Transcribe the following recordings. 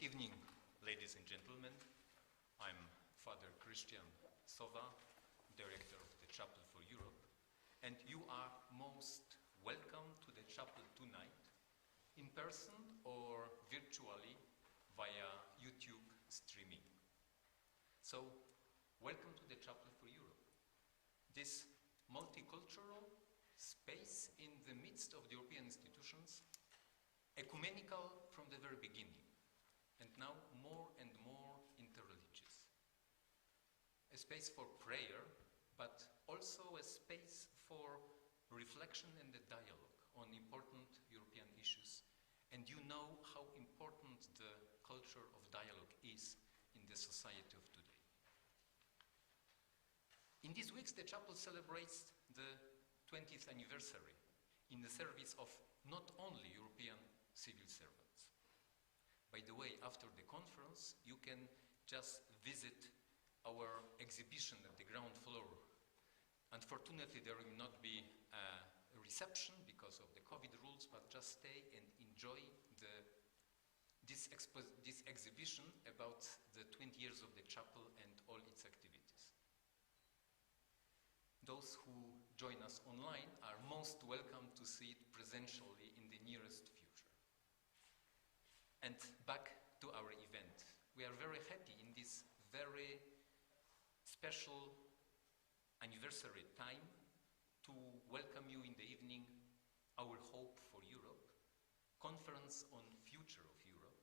Good evening, ladies and gentlemen. I'm Father Christian Sova, Director of the Chapel for Europe, and you are most welcome to the chapel tonight, in person or virtually via YouTube streaming. So, welcome to the Chapel for Europe. This multicultural space in the midst of the European institutions, ecumenical from the very beginning, and now more and more interreligious. A space for prayer, but also a space for reflection and a dialogue on important European issues. And you know how important the culture of dialogue is in the society of today. In these weeks, the chapel celebrates the 20th anniversary in the service of not only European civil servants. By the way, after the conference, you can just visit our exhibition at the ground floor. Unfortunately, there will not be a reception because of the COVID rules, but just stay and enjoy this exhibition about the 20 years of the chapel and all its activities. Those who join us online are most welcome to see it presentially in the nearest future. And back to our event. We are very happy in this very special anniversary time to welcome you in the evening, Our Hope for Europe, Conference on Future of Europe,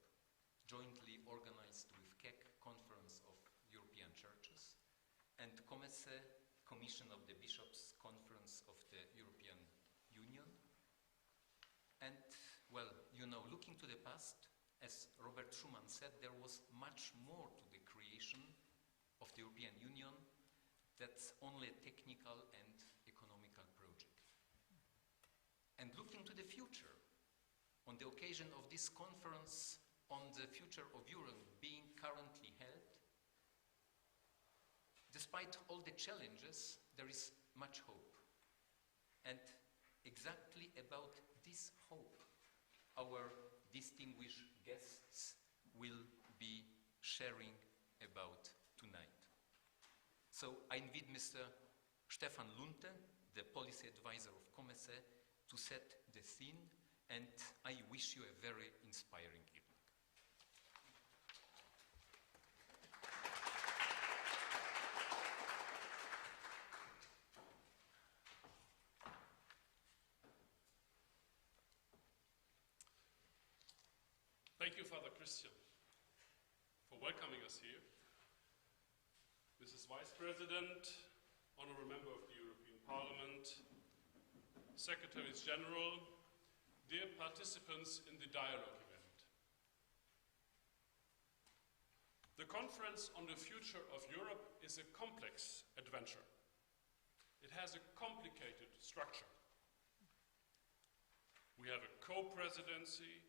jointly organized with CEC, Conference of European Churches, and COMECE, Commission of the Bishops, Conference of the European Union. And, well, you know, looking to the past, as Robert Schuman said, there was much more to the creation of the European Union that's only a technical and economical project. And looking to the future, on the occasion of this conference on the future of Europe being currently held, despite all the challenges, there is much hope. And exactly about this hope, our distinguished guests will be sharing about tonight. So I invite Mr. Stefan Lunte, the policy advisor of COMECE, to set the scene, and I wish you a very inspiring evening. Thank you, Father Christian, for welcoming us here. Mrs. Vice President, Honorable Member of the European Parliament, Secretaries General, dear participants in the dialogue event. The Conference on the Future of Europe is a complex adventure. It has a complicated structure. We have a co-presidency,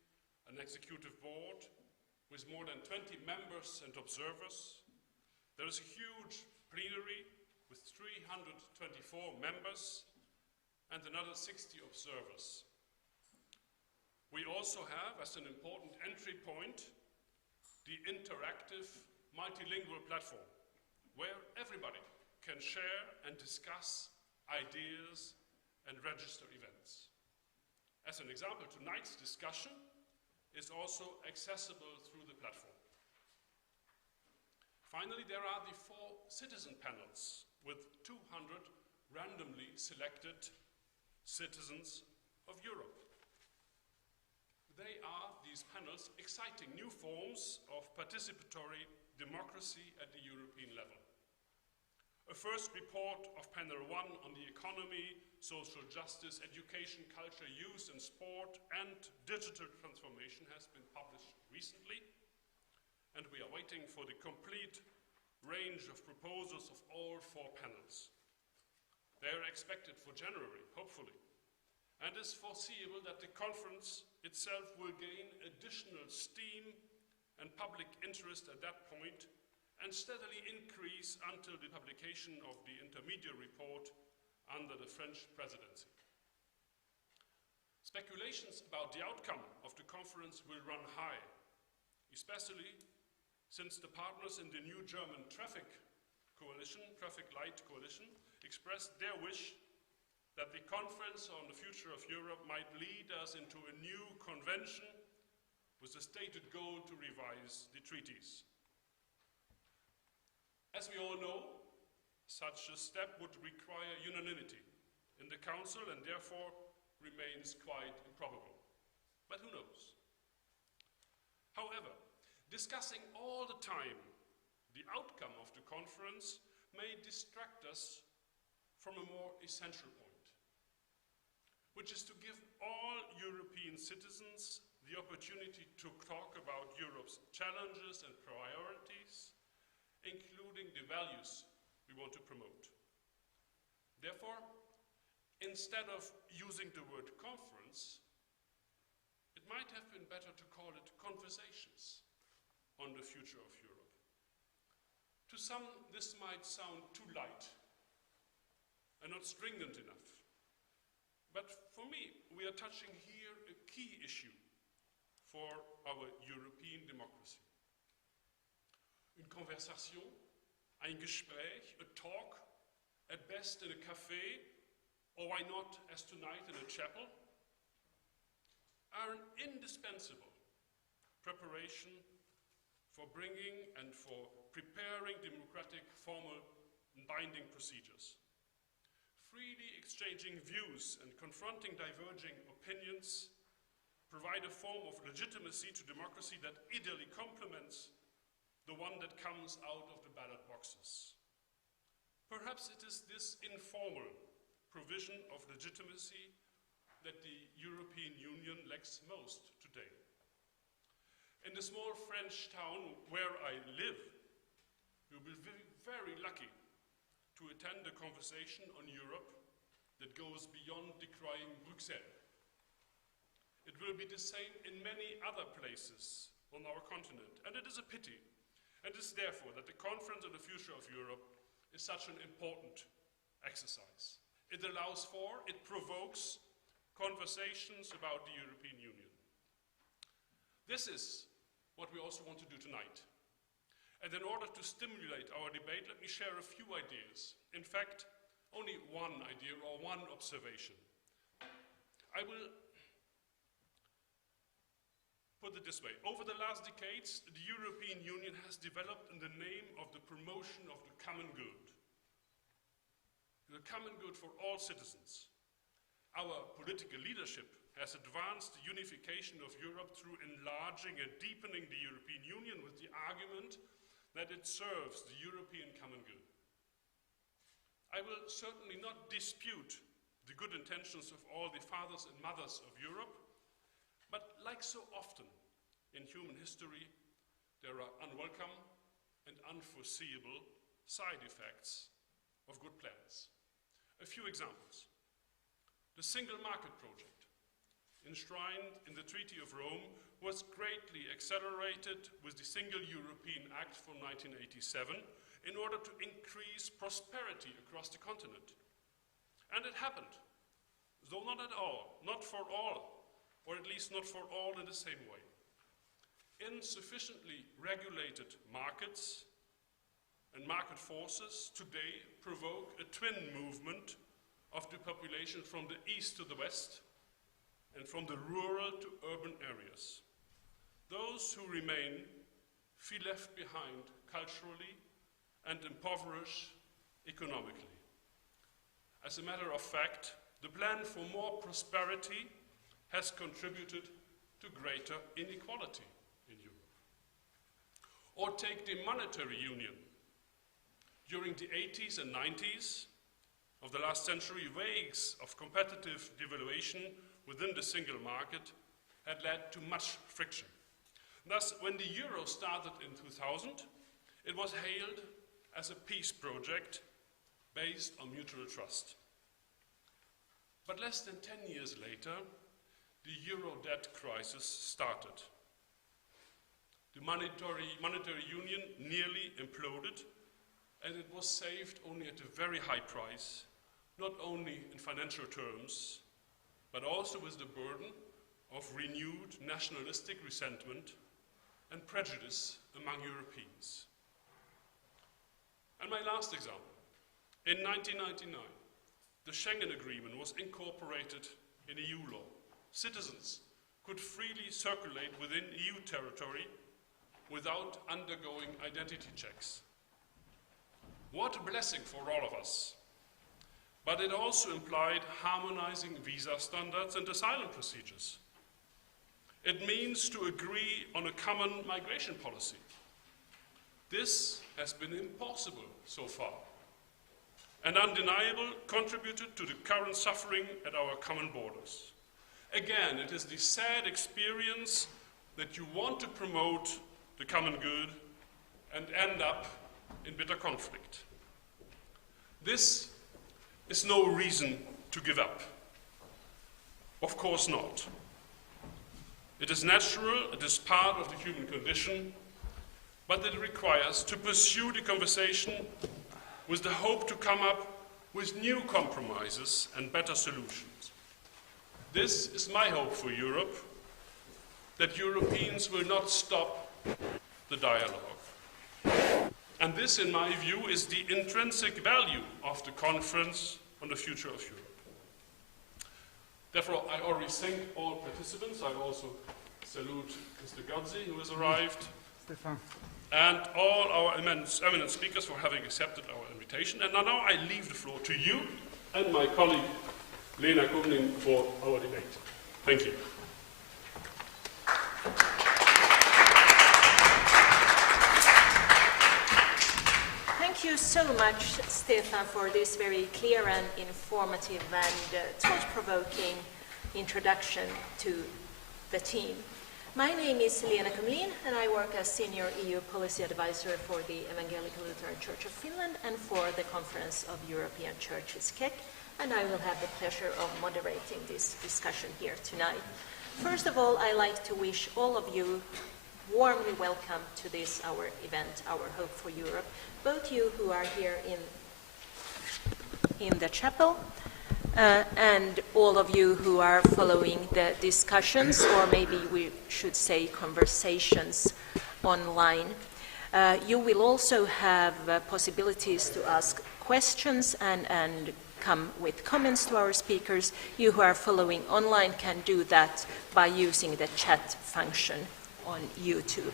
an executive board with more than 20 members and observers. There is a huge plenary with 324 members and another 60 observers. We also have, as an important entry point, the interactive multilingual platform, where everybody can share and discuss ideas and register events. As an example, tonight's discussion is also accessible through the platform. Finally, there are the 4 citizen panels with 200 randomly selected citizens of Europe. They are, these panels, exciting new forms of participatory democracy at the European level. A first report of panel 1 on the economy, social justice, education, culture, youth and sport, and digital transformation has been published recently, and we are waiting for the complete range of proposals of all 4 panels. They are expected for January, hopefully, and it's foreseeable that the conference itself will gain additional steam and public interest at that point, and steadily increase until the publication of the intermediate report under the French presidency. Speculations about the outcome of the conference will run high, especially since the partners in the new German traffic light coalition, expressed their wish that the conference on the future of Europe might lead us into a new convention with the stated goal to revise the treaties. As we all know, such a step would require unanimity in the Council and therefore remains quite improbable. But who knows? However, discussing all the time the outcome of the conference may distract us from a more essential point, which is to give all European citizens the opportunity to talk about Europe's challenges and priorities, including the values we want to promote. Therefore, instead of using the word conference, it might have been better to call it conversations on the future of Europe. To some, this might sound too light and not stringent enough. But for me, we are touching here a key issue for our European democracy. Une conversation, ein Gespräch, a talk, at best in a cafe, or why not as tonight in a chapel, are an indispensable preparation for bringing and for preparing democratic, formal, and binding procedures. Freely exchanging views and confronting diverging opinions provide a form of legitimacy to democracy that ideally complements the one that comes out of the ballot boxes. Perhaps it is this informal provision of legitimacy that the European Union lacks most today. In the small French town where I live, you will be very lucky to attend a conversation on Europe that goes beyond decrying Bruxelles. It will be the same in many other places on our continent, and it is a pity. And it is therefore that the Conference on the Future of Europe is such an important exercise. It allows for, it provokes conversations about the European Union. This is what we also want to do tonight. And in order to stimulate our debate, let me share a few ideas. In fact, only one idea or one observation. I will put it this way. Over the last decades, the European Union has developed in the name of the promotion of the common good. The common good for all citizens. Our political leadership has advanced the unification of Europe through enlarging and deepening the European Union with the argument that it serves the European common good. I will certainly not dispute the good intentions of all the fathers and mothers of Europe, but like so often in human history, there are unwelcome and unforeseeable side effects of good plans. A few examples. The single market project, enshrined in the Treaty of Rome, was greatly accelerated with the Single European Act from 1987 in order to increase prosperity across the continent. And it happened, though not at all, not for all, or at least not for all in the same way. Insufficiently regulated markets and market forces today provoke a twin movement of the population from the east to the west and from the rural to urban areas. Those who remain feel left behind culturally and impoverished economically. As a matter of fact, the plan for more prosperity has contributed to greater inequality in Europe. Or take the monetary union. During the 80s and 90s of the last century, waves of competitive devaluation within the single market had led to much friction. Thus, when the euro started in 2000, it was hailed as a peace project based on mutual trust. But less than 10 years later, the euro debt crisis started. The monetary union nearly imploded, and it was saved only at a very high price, not only in financial terms, but also with the burden of renewed nationalistic resentment and prejudice among Europeans. And my last example. In 1999, the Schengen Agreement was incorporated in EU law. Citizens could freely circulate within EU territory without undergoing identity checks. What a blessing for all of us. But it also implied harmonizing visa standards and asylum procedures. It means to agree on a common migration policy. This has been impossible so far, and undeniable contributed to the current suffering at our common borders. Again, it is the sad experience that you want to promote the common good and end up in bitter conflict. This is no reason to give up. Of course not. It is natural, it is part of the human condition, but it requires to pursue the conversation with the hope to come up with new compromises and better solutions. This is my hope for Europe, that Europeans will not stop the dialogue. And this, in my view, is the intrinsic value of the Conference on the Future of Europe. Therefore, I already thank all participants. I also salute Mr. Gozi, who has arrived, and all our eminent speakers for having accepted our invitation. And now I leave the floor to you and my colleague, Lena Kumning, for our debate. Thank you. Thank you so much, Stefan, for this very clear and informative and thought-provoking introduction to the team. My name is Lena Kumlin, and I work as Senior EU Policy Advisor for the Evangelical Lutheran Church of Finland and for the Conference of European Churches, CEC, and I will have the pleasure of moderating this discussion here tonight. First of all, I'd like to wish all of you warmly welcome to this, our event, Our Hope for Europe, both you who are here in the chapel and all of you who are following the discussions, or maybe we should say conversations, online. You will also have possibilities to ask questions and come with comments to our speakers. You who are following online can do that by using the chat function on YouTube.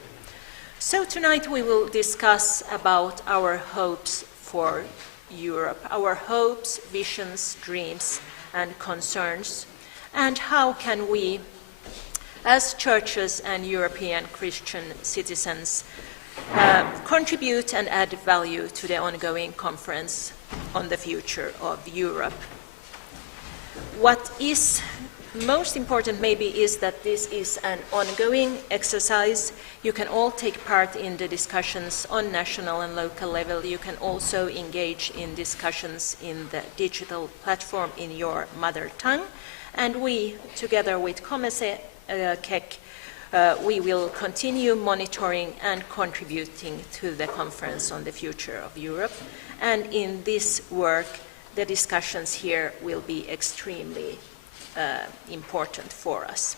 So tonight we will discuss about our hopes for Europe, our hopes, visions, dreams, and concerns, and how can we, as churches and European Christian citizens, contribute and add value to the ongoing conference on the future of Europe. What is most important maybe is that this is an ongoing exercise. You can all take part in the discussions on national and local level. You can also engage in discussions in the digital platform in your mother tongue. And we, together with COMECE, CEC, we will continue monitoring and contributing to the conference on the future of Europe. And in this work, the discussions here will be extremely important for us.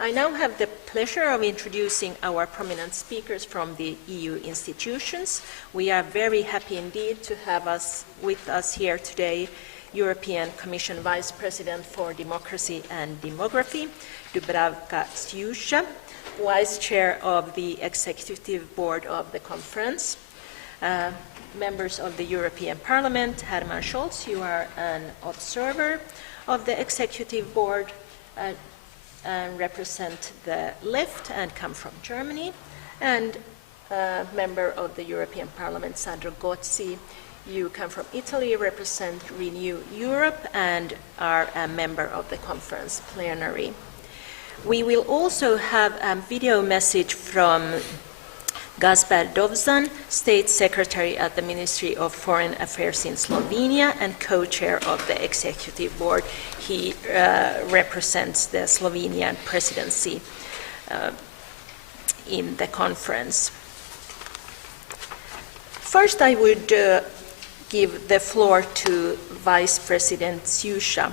I now have the pleasure of introducing our prominent speakers from the EU institutions. We are very happy indeed to have with us here today European Commission Vice President for Democracy and Demography, Dubravka, Vice Chair of the Executive Board of the Conference, members of the European Parliament, Herman Scholz, you are an observer of the Executive Board and represent the left and come from Germany, and member of the European Parliament, Sandro Gozi, you come from Italy, represent Renew Europe, and are a member of the conference plenary. We will also have a video message from Gašper Dovžan, State Secretary at the Ministry of Foreign Affairs in Slovenia and co-chair of the Executive Board. He represents the Slovenian presidency in the conference. First, I would give the floor to Vice President Suica.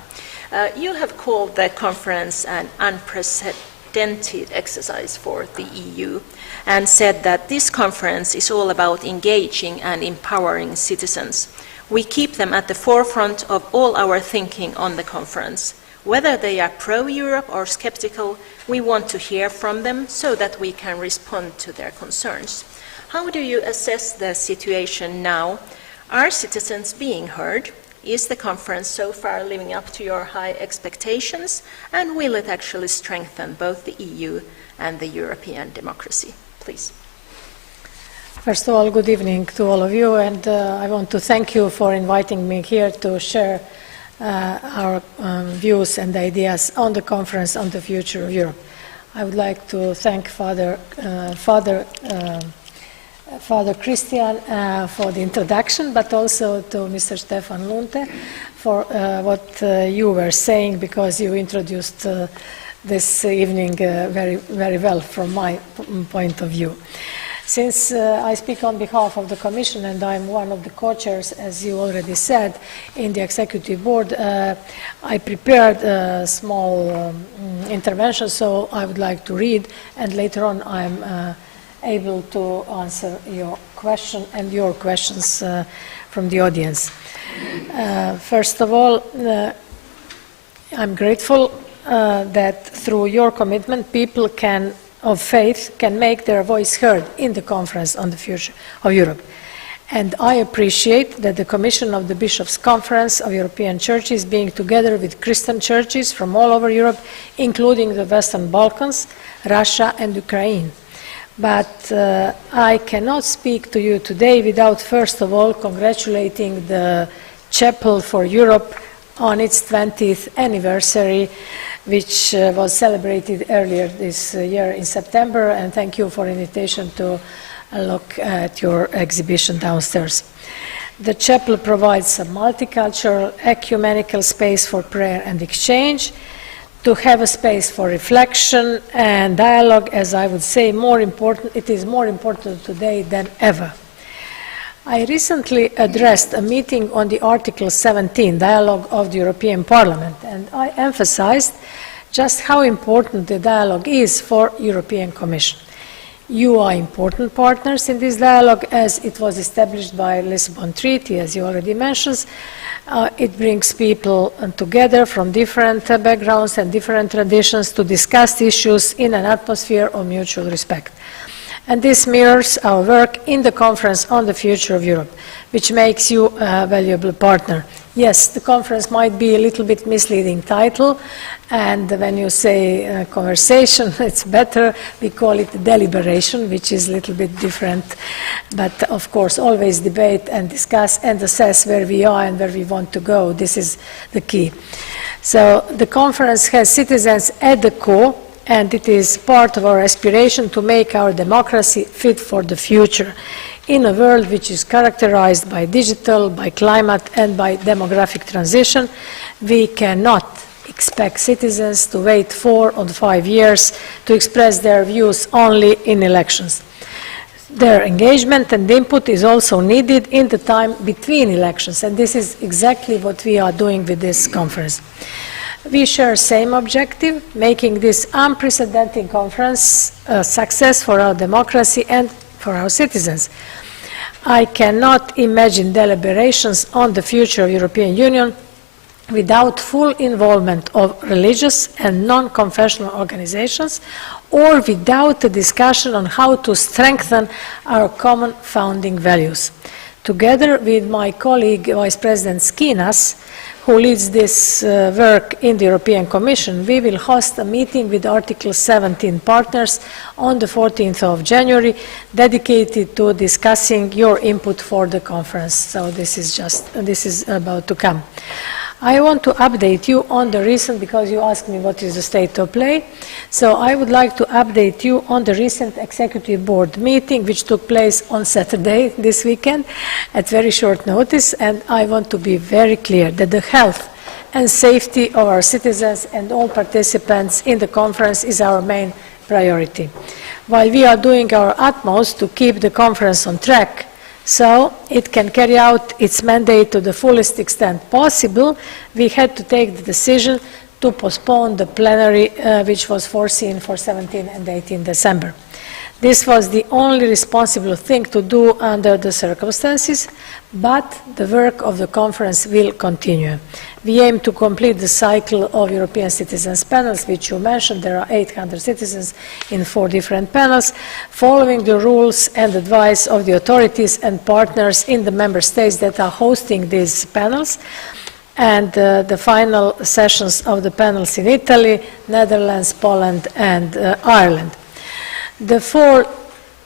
You have called the conference an unprecedented unprecedented exercise for the EU, and said that this conference is all about engaging and empowering citizens. We keep them at the forefront of all our thinking on the conference. Whether they are pro-Europe or skeptical, we want to hear from them so that we can respond to their concerns. How do you assess the situation now? Are citizens being heard? Is the conference so far living up to your high expectations? And will it actually strengthen both the EU and the European democracy? Please. First of all, good evening to all of you, and I want to thank you for inviting me here to share our views and ideas on the conference on the future of Europe. I would like to thank Father Christian for the introduction, but also to Mr. Stefan Lunte for what you were saying, because you introduced this evening very, very well from my point of view. Since I speak on behalf of the Commission and I'm one of the co-chairs, as you already said, in the Executive Board, I prepared a small intervention, so I would like to read, and later on I'm able to answer your question and your questions from the audience. First of all, I'm grateful that through your commitment, people of faith can make their voice heard in the conference on the future of Europe. And I appreciate that the Commission of the Bishops' Conference of European Churches, being together with Christian churches from all over Europe, including the Western Balkans, Russia and Ukraine. But I cannot speak to you today without first of all congratulating the Chapel for Europe on its 20th anniversary, which was celebrated earlier this year in September, and thank you for the invitation to look at your exhibition downstairs. The chapel provides a multicultural, ecumenical space for prayer and exchange, to have a space for reflection and dialogue, as I would say, it is more important today than ever. I recently addressed a meeting on the Article 17, Dialogue of the European Parliament, and I emphasized just how important the dialogue is for European Commission. You are important partners in this dialogue, as it was established by Lisbon Treaty, as you already mentioned. It brings people together from different backgrounds and different traditions to discuss issues in an atmosphere of mutual respect. And this mirrors our work in the Conference on the Future of Europe, which makes you a valuable partner. Yes, the conference might be a little bit misleading title, and when you say conversation, it's better. We call it deliberation, which is a little bit different. But of course, always debate and discuss and assess where we are and where we want to go. This is the key. So the conference has citizens at the core, and it is part of our aspiration to make our democracy fit for the future in a world which is characterized by digital, by climate, and by demographic transition. We cannot expect citizens to wait 4 or 5 years to express their views only in elections. Their engagement and input is also needed in the time between elections, and this is exactly what we are doing with this conference. We share the same objective, making this unprecedented conference a success for our democracy and for our citizens. I cannot imagine deliberations on the future of the European Union without full involvement of religious and non-confessional organizations, or without a discussion on how to strengthen our common founding values. Together with my colleague, Vice President Skinas, who leads this work in the European Commission, we will host a meeting with Article 17 partners on the 14th of January, dedicated to discussing your input for the conference. So this is about to come. I want to update you on the recent, because you asked me what is the state of play. So I would like to update you on the recent Executive Board meeting, which took place on Saturday this weekend at very short notice. And I want to be very clear that the health and safety of our citizens and all participants in the conference is our main priority. While we are doing our utmost to keep the conference on track, so it can carry out its mandate to the fullest extent possible, we had to take the decision to postpone the plenary which was foreseen for 17 and 18 December. This was the only responsible thing to do under the circumstances, but the work of the conference will continue. We aim to complete the cycle of European citizens panels, which you mentioned. There are 800 citizens in 4 different panels, following the rules and advice of the authorities and partners in the member states that are hosting these panels, and the final sessions of the panels in Italy, Netherlands, Poland, and Ireland. The 4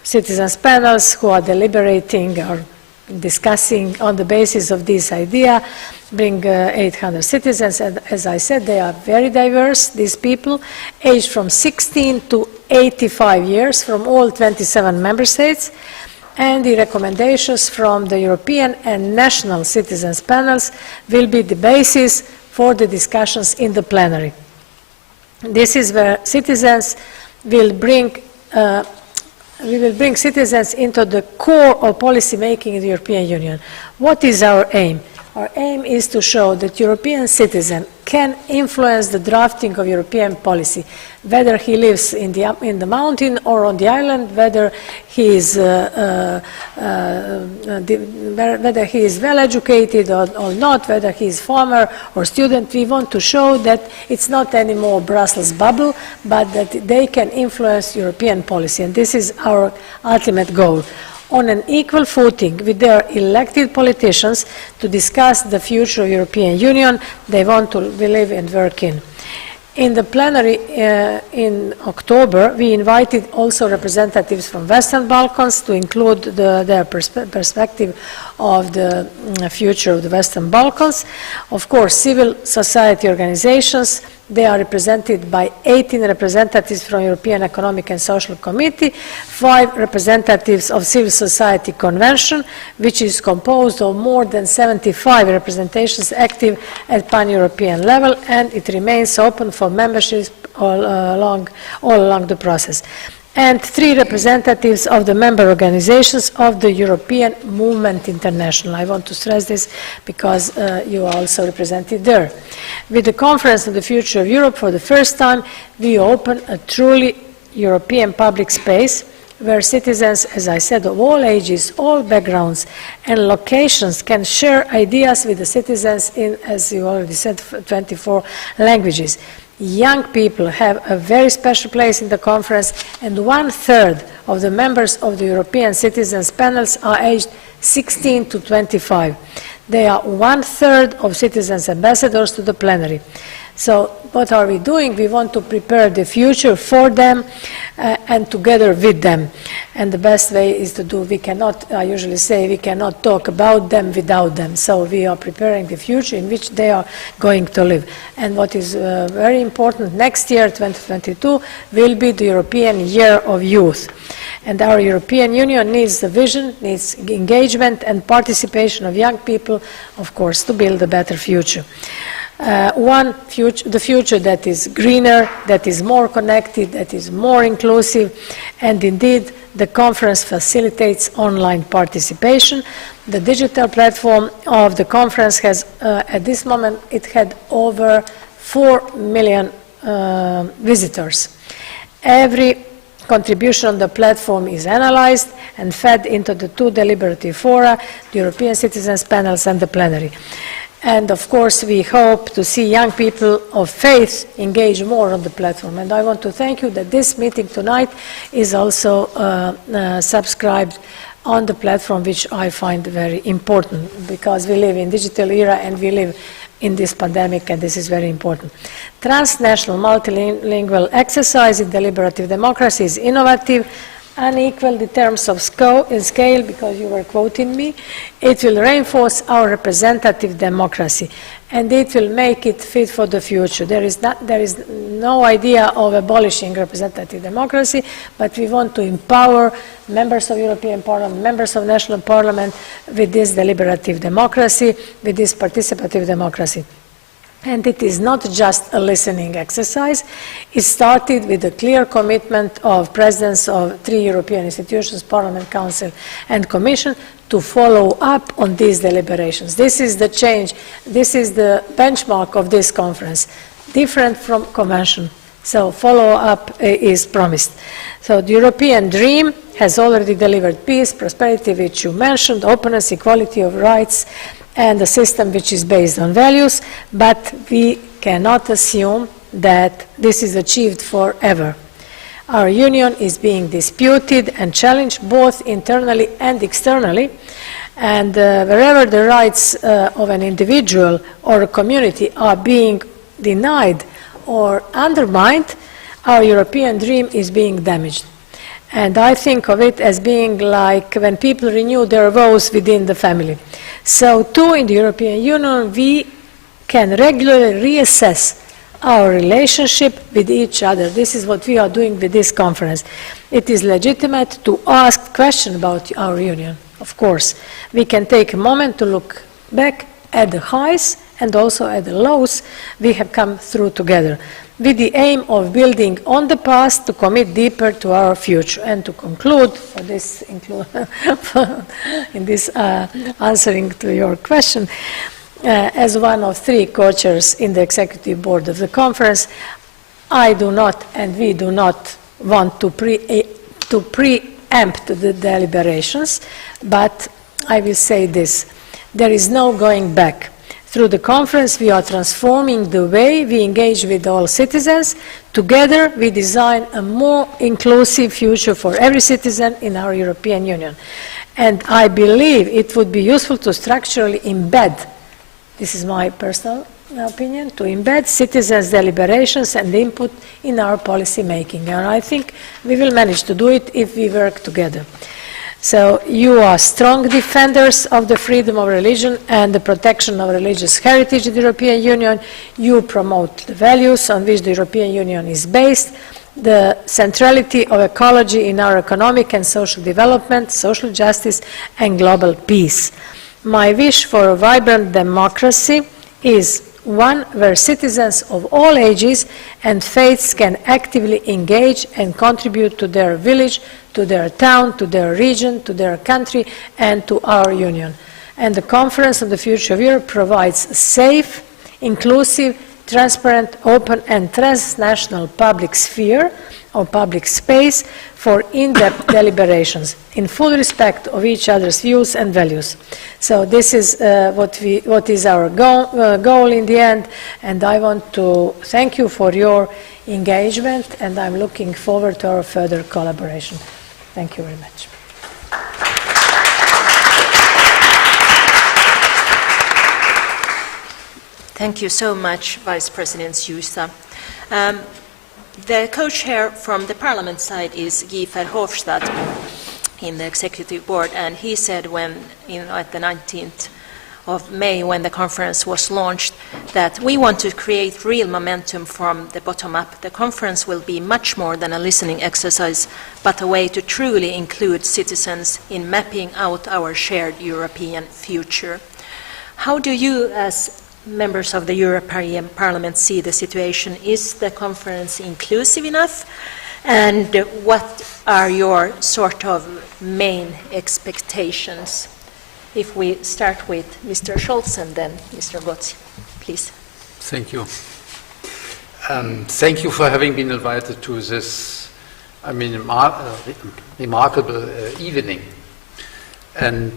citizens panels who are deliberating or discussing on the basis of this idea bring 800 citizens, and as I said, they are very diverse, these people, aged from 16 to 85 years from all 27 member states, and the recommendations from the European and national citizens panels will be the basis for the discussions in the plenary. This is where citizens will bring we will bring citizens into the core of policy making in the European Union. What is our aim? Our aim is to show that European citizen can influence the drafting of European policy, whether he lives in the mountain or on the island, whether he is well educated or not, whether he is farmer or student. We want to show that it's not anymore Brussels bubble, but that they can influence European policy, and this is our ultimate goal. On an equal footing with their elected politicians to discuss the future of European Union they want to live and work in. In the plenary in October, we invited also representatives from Western Balkans to include their perspective of the future of the Western Balkans. Of course, civil society organizations, they are represented by 18 representatives from European Economic and Social Committee, 5 representatives of Civil Society Convention, which is composed of more than 75 representations active at pan-European level, and it remains open for membership all along the process. And 3 representatives of the member organizations of the European Movement International. I want to stress this because you are also represented there. With the Conference on the Future of Europe, for the first time, we open a truly European public space where citizens, as I said, of all ages, all backgrounds and locations can share ideas with the citizens in, as you already said, 24 languages. Young people have a very special place in the conference, and 1/3 of the members of the European Citizens panels are aged 16 to 25. They are 1/3 of citizens ambassadors to the plenary. So what are we doing? We want to prepare the future for them and together with them. And the best way is to do, we cannot, I usually say, we cannot talk about them without them. So we are preparing the future in which they are going to live. And what is very important, next year, 2022, will be the European Year of Youth. And our European Union needs the vision, needs engagement and participation of young people, of course, to build a better future. The future that is greener, that is more connected, that is more inclusive, and indeed the conference facilitates online participation. The digital platform of the conference has, at this moment, it had over 4 million visitors. Every contribution on the platform is analyzed and fed into the 2 deliberative fora, the European Citizens Panels and the plenary. And of course, we hope to see young people of faith engage more on the platform. And I want to thank you that this meeting tonight is also subscribed on the platform, which I find very important, because we live in digital era and we live in this pandemic, and this is very important. Transnational multilingual exercise in deliberative democracy is innovative, unequal in terms of scale, because you were quoting me. It will reinforce our representative democracy, and it will make it fit for the future. There is no idea of abolishing representative democracy, but we want to empower members of European Parliament, members of national parliament with this deliberative democracy, with this participative democracy. And it is not just a listening exercise. It started with a clear commitment of presidents of 3 European institutions, Parliament, Council, and Commission, to follow up on these deliberations. This is the change. This is the benchmark of this conference. different from convention. So follow-up is promised. So the European dream has already delivered peace, prosperity, which you mentioned, openness, equality of rights, and a system which is based on values, but we cannot assume that this is achieved forever. Our union is being disputed and challenged both internally and externally, and wherever the rights of an individual or a community are being denied or undermined, our European dream is being damaged. And I think of it as being like when people renew their vows within the family. So too in the European Union we can regularly reassess our relationship with each other. This is what we are doing with this conference. It is legitimate to ask questions about our union, of course. We can take a moment to look back at the highs and also at the lows we have come through together, with the aim of building on the past to commit deeper to our future. And to conclude, for this in this answering to your question, as one of 3 co-chairs in the executive board of the conference, I do not and we do not want to preempt the deliberations, but I will say this: there is no going back. Through the conference, we are transforming the way we engage with all citizens. Together, we design a more inclusive future for every citizen in our European Union. And I believe it would be useful to structurally embed, this is my personal opinion, to embed citizens' deliberations and input in our policy making. And I think we will manage to do it if we work together. So you are strong defenders of the freedom of religion and the protection of religious heritage in the European Union. You promote the values on which the European Union is based, the centrality of ecology in our economic and social development, social justice, and global peace. My wish for a vibrant democracy is one where citizens of all ages and faiths can actively engage and contribute to their village, to their town, to their region, to their country, and to our union. And the Conference on the Future of Europe provides a safe, inclusive, transparent, open, and transnational public sphere or public space for in-depth deliberations in full respect of each other's views and values. So this is what is our goal in the end, and I want to thank you for your engagement, and I'm looking forward to our further collaboration. Thank you very much. Thank you so much, Vice President Suica. The co-chair from the Parliament side is Guy Verhofstadt in the Executive Board, and he said at the 19th of May, when the conference was launched, that we want to create real momentum from the bottom up. The conference will be much more than a listening exercise, but a way to truly include citizens in mapping out our shared European future. How do you, as members of the European Parliament, see the situation? Is the conference inclusive enough? And what are your sort of main expectations? If we start with Mr. Scholz and then Mr. Gozi, please. Thank you. Thank you for having been invited to this, remarkable evening. And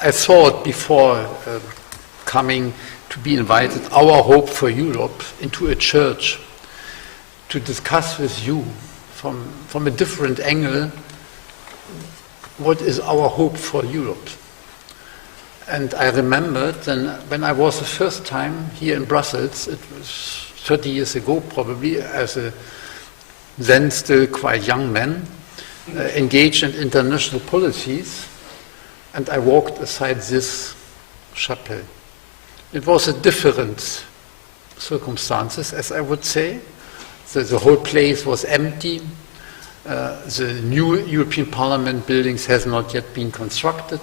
I thought before coming to be invited, our hope for Europe, into a church to discuss with you from a different angle what is our hope for Europe. And I remembered then when I was the first time here in Brussels, it was 30 years ago probably, as a then still quite young man, engaged in international policies, and I walked aside this chapel. It was a different circumstances, as I would say. The whole place was empty. The new European Parliament buildings has not yet been constructed.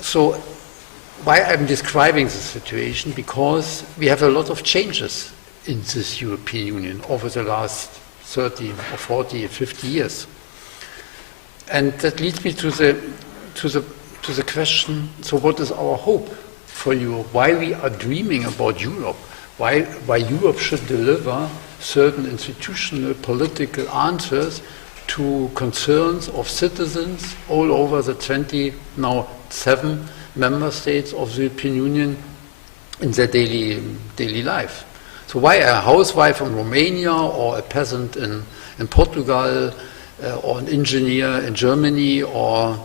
So why I'm describing the situation? Because we have a lot of changes in this European Union over the last 30 or 40 or 50 years. And that leads me to the question, so what is our hope for Europe, why we are dreaming about Europe, why Europe should deliver certain institutional political answers to concerns of citizens all over the 27 member states of the European Union in their daily life. So why a housewife in Romania or a peasant in Portugal or an engineer in Germany or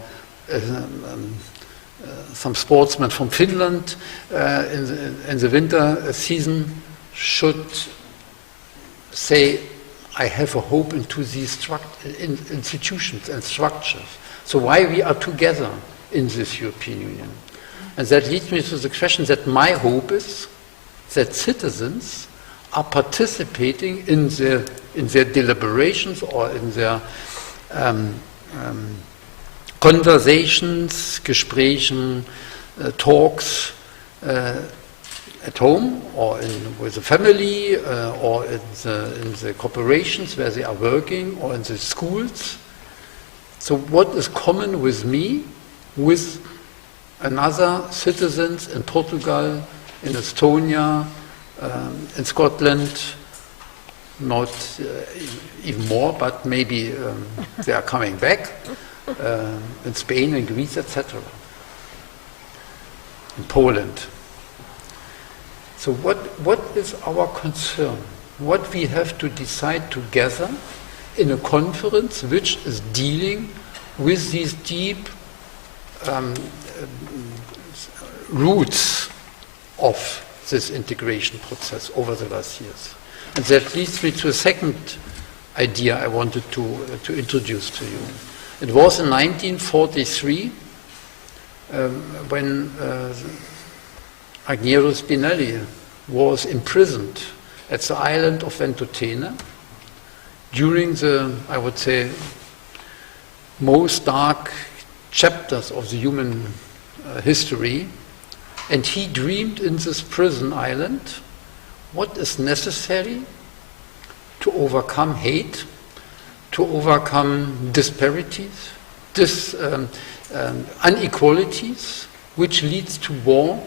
some sportsman from Finland in the winter season should say, I have a hope into these institutions and structures. So why we are together in this European Union? And that leads me to the question that my hope is that citizens are participating in their deliberations or in their conversations, Gesprächen, talks at home or with the family or in the corporations where they are working or in the schools. So what is common with me, with another citizens in Portugal, in Estonia, in Scotland, not even more, but maybe they are coming back, in Spain and Greece, etc., in Poland. So what is our concern? What we have to decide together in a conference which is dealing with these deep roots of this integration process over the last years. And that leads me to a second idea I wanted to introduce to you. It was in 1943 when Agnero Spinelli was imprisoned at the island of Ventotene during the, I would say, most dark chapters of the human history, and he dreamed in this prison island what is necessary to overcome hate, to overcome disparities, inequalities, which leads to war,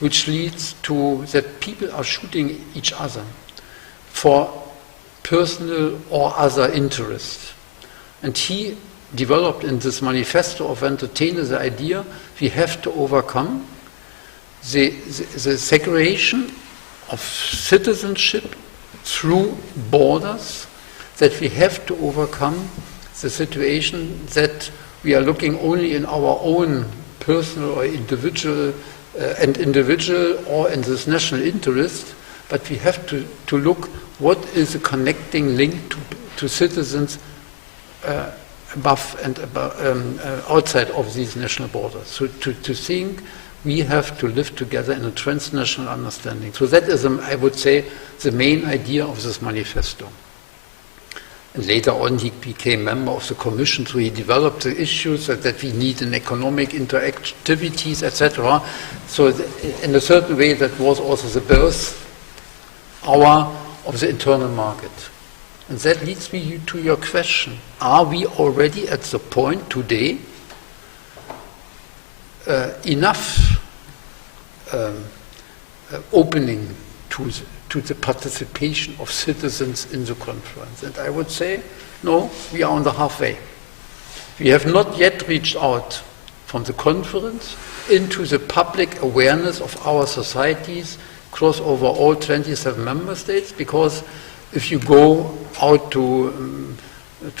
which leads to that people are shooting each other for personal or other interests. And he developed in this manifesto of Ventotene the idea we have to overcome the segregation of citizenship through borders, that we have to overcome the situation that we are looking only in our own personal or individual or in this national interest, but we have to look what is a connecting link to citizens above and outside of these national borders. So to think we have to live together in a transnational understanding. So that is, I would say, the main idea of this manifesto. And later on he became member of the commission, so he developed the issues that we need in economic interactivities, etc. So in a certain way that was also the birth hour of the internal market. And that leads me to your question. Are we already at the point today enough opening to the participation of citizens in the conference? And I would say, no, we are on the halfway. We have not yet reached out from the conference into the public awareness of our societies across over all 27 member states, because if you go out to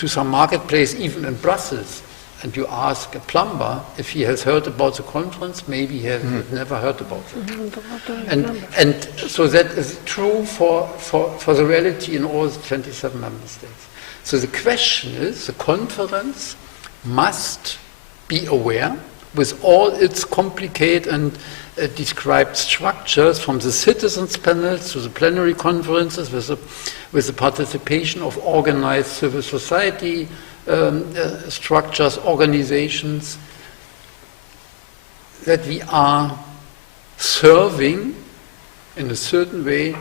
some marketplace, even in Brussels, and you ask a plumber if he has heard about the conference, maybe he has never heard about it. And so that is true for the reality in all the 27 member states. So the question is, the conference must be aware, with all its complicated and described structures, from the citizens panels to the plenary conferences, with the participation of organized civil society structures, organizations, that we are serving in a certain way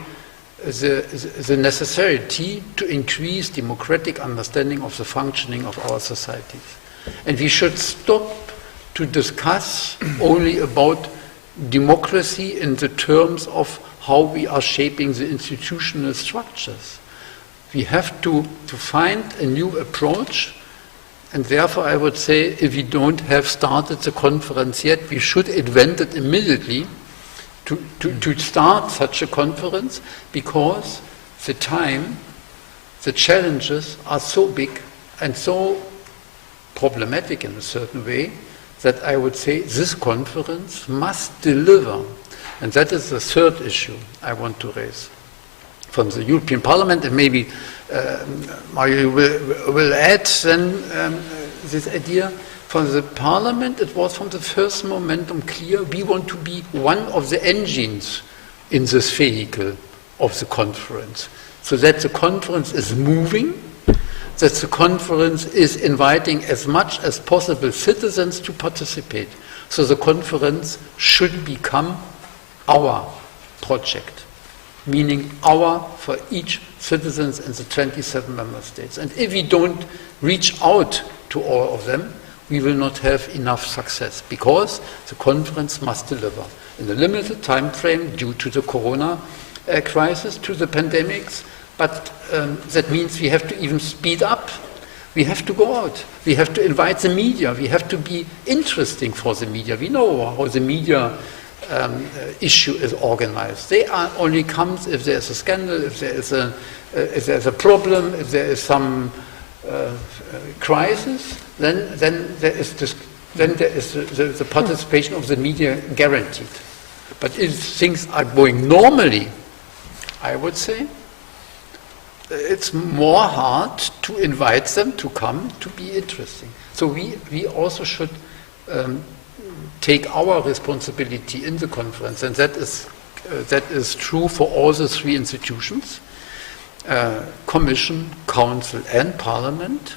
the necessity to increase democratic understanding of the functioning of our societies. And we should stop to discuss only about democracy in the terms of how we are shaping the institutional structures. We have to find a new approach, and therefore I would say if we don't have started the conference yet, we should invent it immediately to start such a conference, because the time, the challenges are so big and so problematic in a certain way that I would say this conference must deliver. And that is the third issue I want to raise. From the European Parliament, and maybe Mario will add then this idea. From the Parliament, it was from the first momentum clear we want to be one of the engines in this vehicle of the conference, so that the conference is moving, that the conference is inviting as much as possible citizens to participate. So the conference should become our project, meaning our for each citizens in the 27 member states. And if we don't reach out to all of them, we will not have enough success, because the conference must deliver in a limited time frame due to the corona crisis, to the pandemics. But that means we have to even speed up. We have to go out. We have to invite the media. We have to be interesting for the media. We know how the media issue is organized. They only comes if there is a scandal, if there is a problem, if there is some crisis. Then there is the participation of the media guaranteed. But if things are going normally, I would say, it's more hard to invite them to come to be interesting. So we also should take our responsibility in the conference, and that is true for all the three institutions, Commission, Council and Parliament,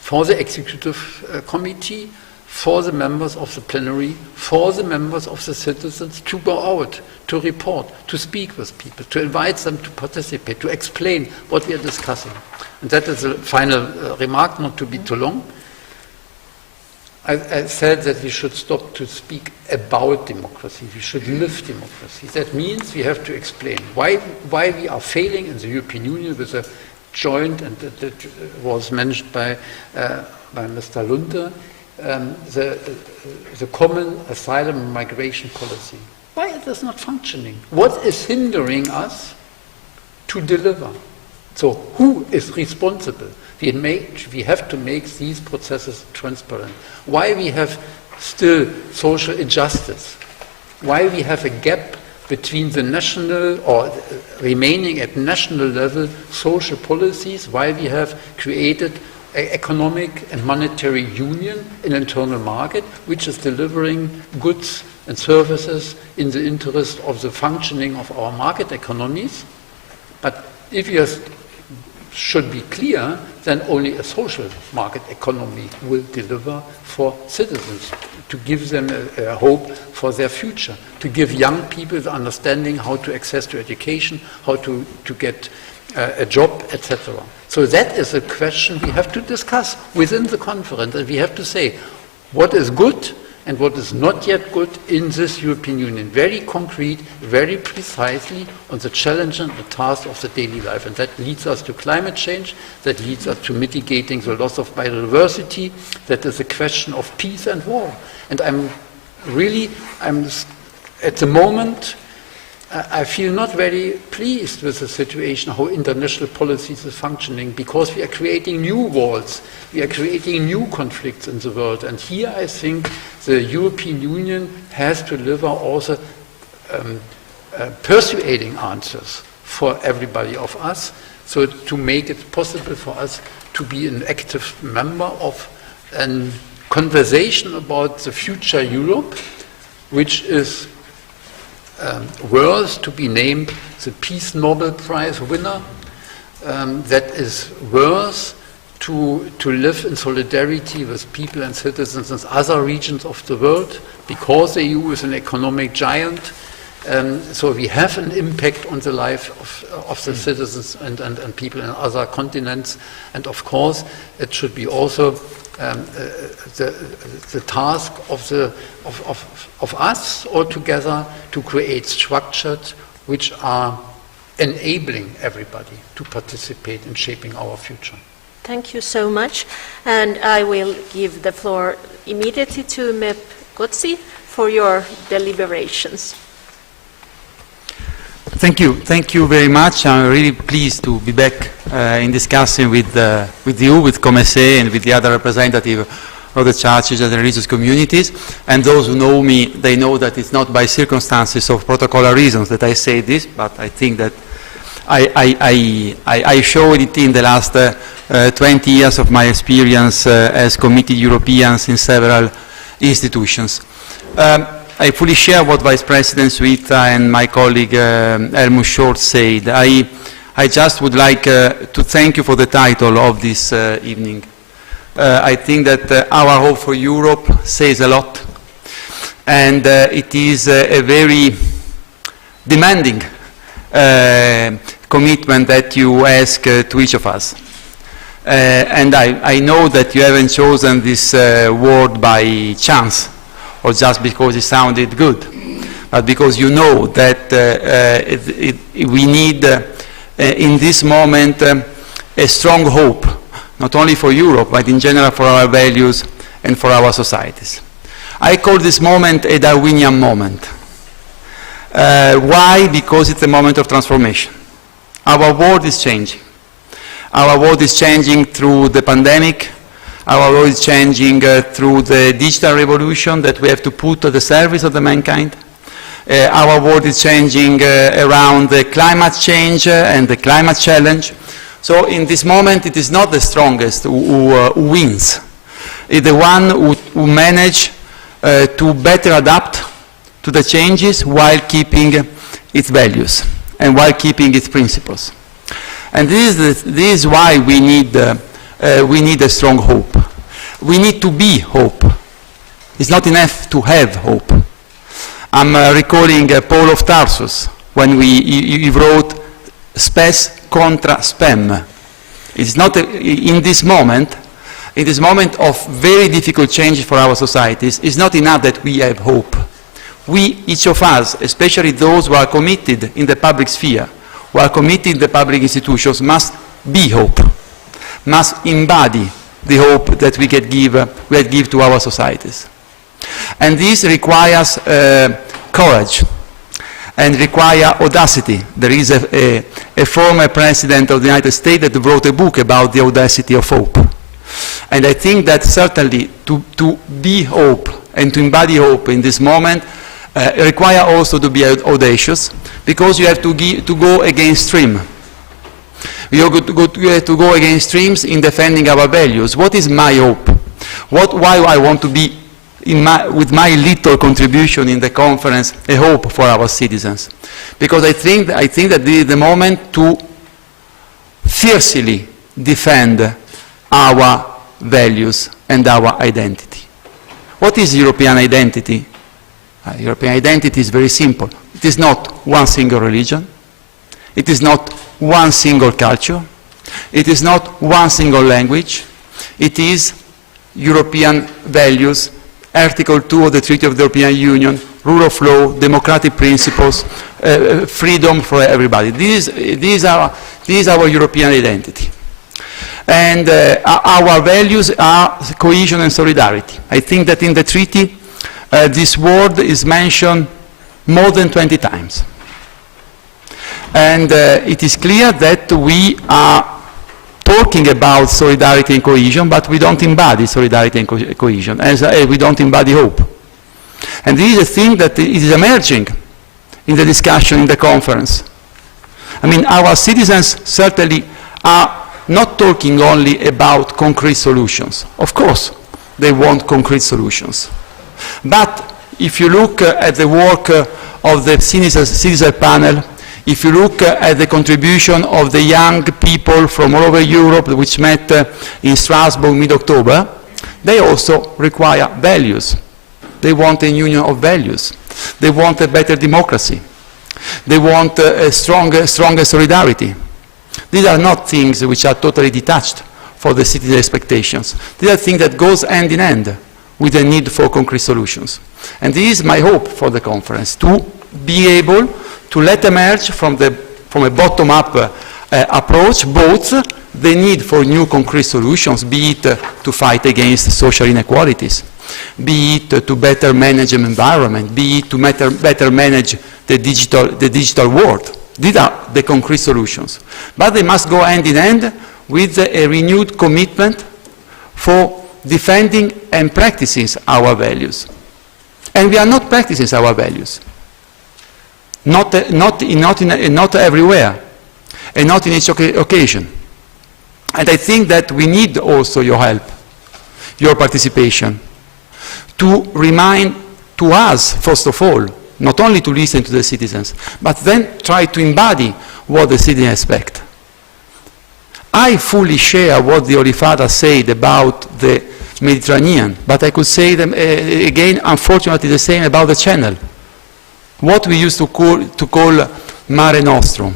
for the Executive Committee, for the members of the plenary, for the members of the citizens, to go out, to report, to speak with people, to invite them to participate, to explain what we are discussing. And that is a final remark, not to be too long. I said that we should stop to speak about democracy. We should live democracy. That means we have to explain why we are failing in the European Union with a joint, and that was mentioned by Mr. Lunte, the common asylum and migration policy. Why it is not functioning? What is hindering us to deliver? So who is responsible? We have to make these processes transparent. Why we have still social injustice? Why we have a gap between the national or remaining at national level social policies? Why we have created economic and monetary union, an internal market, which is delivering goods and services in the interest of the functioning of our market economies. But if you should be clear, then only a social market economy will deliver for citizens, to give them a hope for their future, to give young people the understanding how to access to education, how to get a job, etc. So that is a question we have to discuss within the conference, and we have to say what is good and what is not yet good in this European Union, very concrete, very precisely on the challenge and the task of the daily life. And that leads us to climate change, that leads us to mitigating the loss of biodiversity, that is a question of peace and war. And I'm at the moment, I feel not very pleased with the situation, how international policies are functioning, because we are creating new wars, we are creating new conflicts in the world. And here I think the European Union has to deliver also persuading answers for everybody of us, so to make it possible for us to be an active member of a conversation about the future Europe, which is worth to be named the Peace Nobel Prize winner, that is worth to live in solidarity with people and citizens in other regions of the world, because the EU is an economic giant, So we have an impact on the life of the citizens and people in other continents. And of course, it should be also the task of us all together to create structures which are enabling everybody to participate in shaping our future. Thank you so much. And I will give the floor immediately to MEP Gozi for your deliberations. Thank you very much. I'm really pleased to be back in discussing with you, with COMECE, and with the other representatives of the churches and the religious communities. And those who know me, they know that it's not by circumstances of protocolar reasons that I say this, but I think that I showed it in the last 20 years of my experience as committed Europeans in several institutions. I fully share what Vice President Suica and my colleague Helmut Scholz said. I just would like to thank you for the title of this evening. I think that our hope for Europe says a lot, and it is a very demanding commitment that you ask to each of us. And I know that you haven't chosen this word by chance, or just because it sounded good, but because you know that we need in this moment a strong hope, not only for Europe, but in general for our values and for our societies. I call this moment a Darwinian moment. Why? Because it's a moment of transformation. Our world is changing. Our world is changing through the pandemic. Our world is changing through the digital revolution that we have to put at the service of the mankind. Our world is changing around the climate change and the climate challenge. So in this moment, it is not the strongest who wins. It's the one who manage to better adapt to the changes while keeping its values and while keeping its principles. And this is why we need a strong hope. We need to be hope. It's not enough to have hope. I'm recalling Paul of Tarsus when he wrote spes contra spem. It's not in this moment of very difficult change for our societies, it's not enough that we have hope. We, each of us, especially those who are committed in the public sphere, who are committed in the public institutions, must be hope, must embody the hope that we can give to our societies. And this requires courage and requires audacity. There is a former president of the United States that wrote a book about the audacity of hope. And I think that certainly to be hope and to embody hope in this moment require also to be audacious, because you have to go against stream. You have to go against streams in defending our values. What is my hope? Why I want to be, with my little contribution in the conference, a hope for our citizens? Because I think that this is the moment to fiercely defend our values and our identity. What is European identity? European identity is very simple. It is not one single religion. It is not one single culture. It is not one single language. It is European values, Article 2 of the Treaty of the European Union, rule of law, democratic principles, freedom for everybody. This is our European identity. And our values are cohesion and solidarity. I think that in the treaty, this word is mentioned more than 20 times. And it is clear that we are talking about solidarity and cohesion, but we don't embody solidarity and cohesion, as we don't embody hope. And this is a thing that is emerging in the discussion in the conference. I mean, our citizens certainly are not talking only about concrete solutions. Of course, they want concrete solutions. But if you look at the work of the citizen panel, if you look at the contribution of the young people from all over Europe which met in Strasbourg mid-October, they also require values. They want a union of values. They want a better democracy. They want stronger solidarity. These are not things which are totally detached for the citizen expectations. These are things that goes hand in hand with the need for concrete solutions. And this is my hope for the conference, to be able to let emerge from a bottom-up approach both the need for new concrete solutions, be it to fight against social inequalities, be it to better manage an environment, be it to better manage the digital world. These are the concrete solutions. But they must go hand in hand with a renewed commitment for defending and practicing our values. And we are not practicing our values. Not everywhere, and not in each occasion. And I think that we need also your help, your participation, to remind to us, first of all, not only to listen to the citizens, but then try to embody what the citizens expect. I fully share what the Holy Father said about the Mediterranean, but I could say them again, unfortunately, the same about the Channel. What we used to call Mare Nostrum.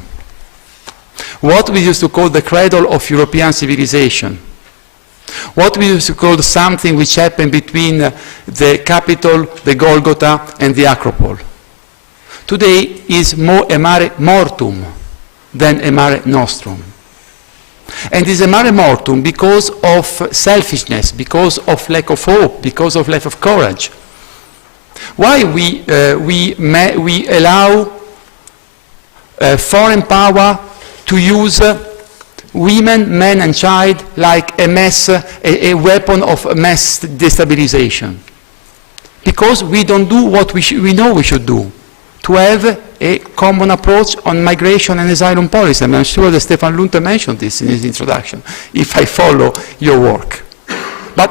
What we used to call the cradle of European civilization. What we used to call something which happened between the Capitol, the Golgotha, and the Acropole. Today is more a mare mortum than a mare nostrum. And it's a mare mortum because of selfishness, because of lack of hope, because of lack of courage. Why we allow foreign power to use women, men and child like a weapon of mass destabilization? Because we don't do what we know we should do, to have a common approach on migration and asylum policy. And I'm sure that Stefan Lunte mentioned this in his introduction, if I follow your work. But,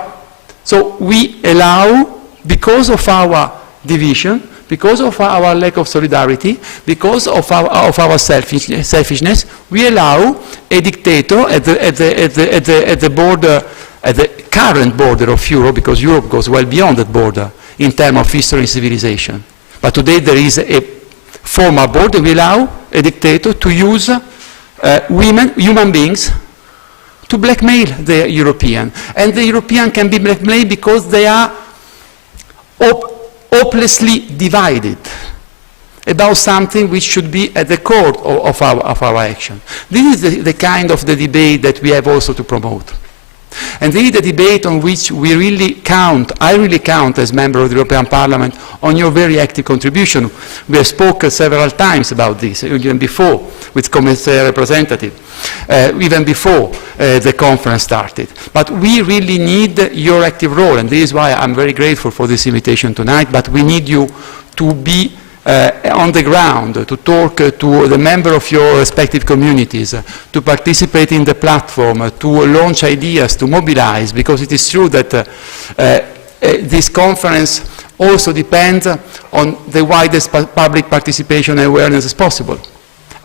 so we allow, because of our division, because of our lack of solidarity, because of our selfishness, we allow a dictator at the border, at the current border of Europe, because Europe goes well beyond that border in terms of history and civilization. But today there is a formal border. We allow a dictator to use human beings, to blackmail the European. And the European can be blackmailed because they are hopelessly divided about something which should be at the core of our action. This is the kind of the debate that we have also to promote. And this is the debate on which we really count, I really count as member of the European Parliament, on your very active contribution. We have spoken several times about this, even before, with COMECE representative, even before the conference started. But we really need your active role, and this is why I'm very grateful for this invitation tonight, but we need you to be on the ground, to talk to the member of your respective communities, to participate in the platform, to launch ideas, to mobilize, because it is true that this conference also depends on the widest public participation and awareness as possible.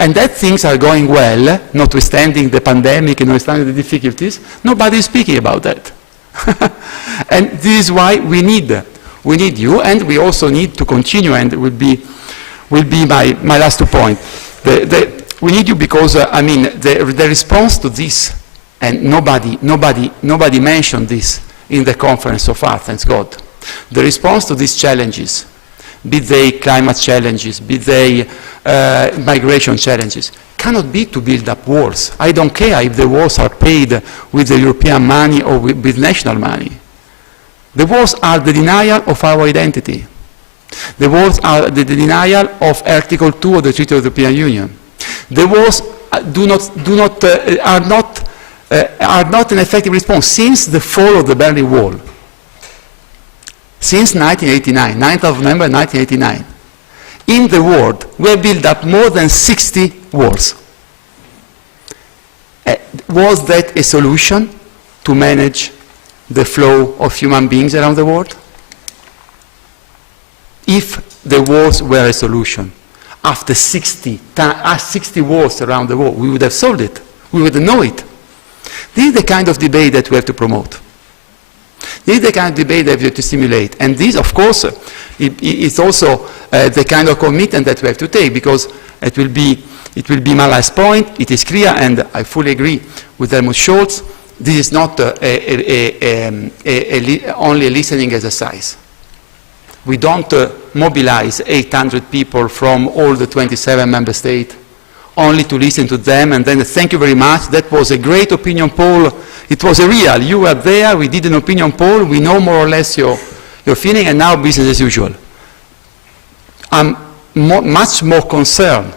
And that things are going well, notwithstanding the pandemic and notwithstanding the difficulties, nobody is speaking about that. And this is why we need you, and we also need to continue, and it will be my last 2 points. We need you because, I mean, the response to this, and nobody mentioned this in the conference so far, thanks God. The response to these challenges, be they climate challenges, be they migration challenges, cannot be to build up walls. I don't care if the walls are paid with the European money or with national money. The wars are the denial of our identity. The wars are the denial of Article 2 of the Treaty of the European Union. The wars are not an effective response since the fall of the Berlin Wall. Since 1989, 9th of November 1989. In the world, we have built up more than 60 wars. Was that a solution to manage the flow of human beings around the world? If the wars were a solution, after 60 wars around the world, we would have solved it. We would know it. This is the kind of debate that we have to promote. This is the kind of debate that we have to stimulate. And this, of course, is also the kind of commitment that we have to take, because It will be my last point. It is clear, and I fully agree with Helmut Scholz, this is not only a listening exercise. We don't mobilize 800 people from all the 27 member states only to listen to them and then thank you very much. That was a great opinion poll. It was a real. You were there. We did an opinion poll. We know more or less your feeling, and now business as usual. I'm much more concerned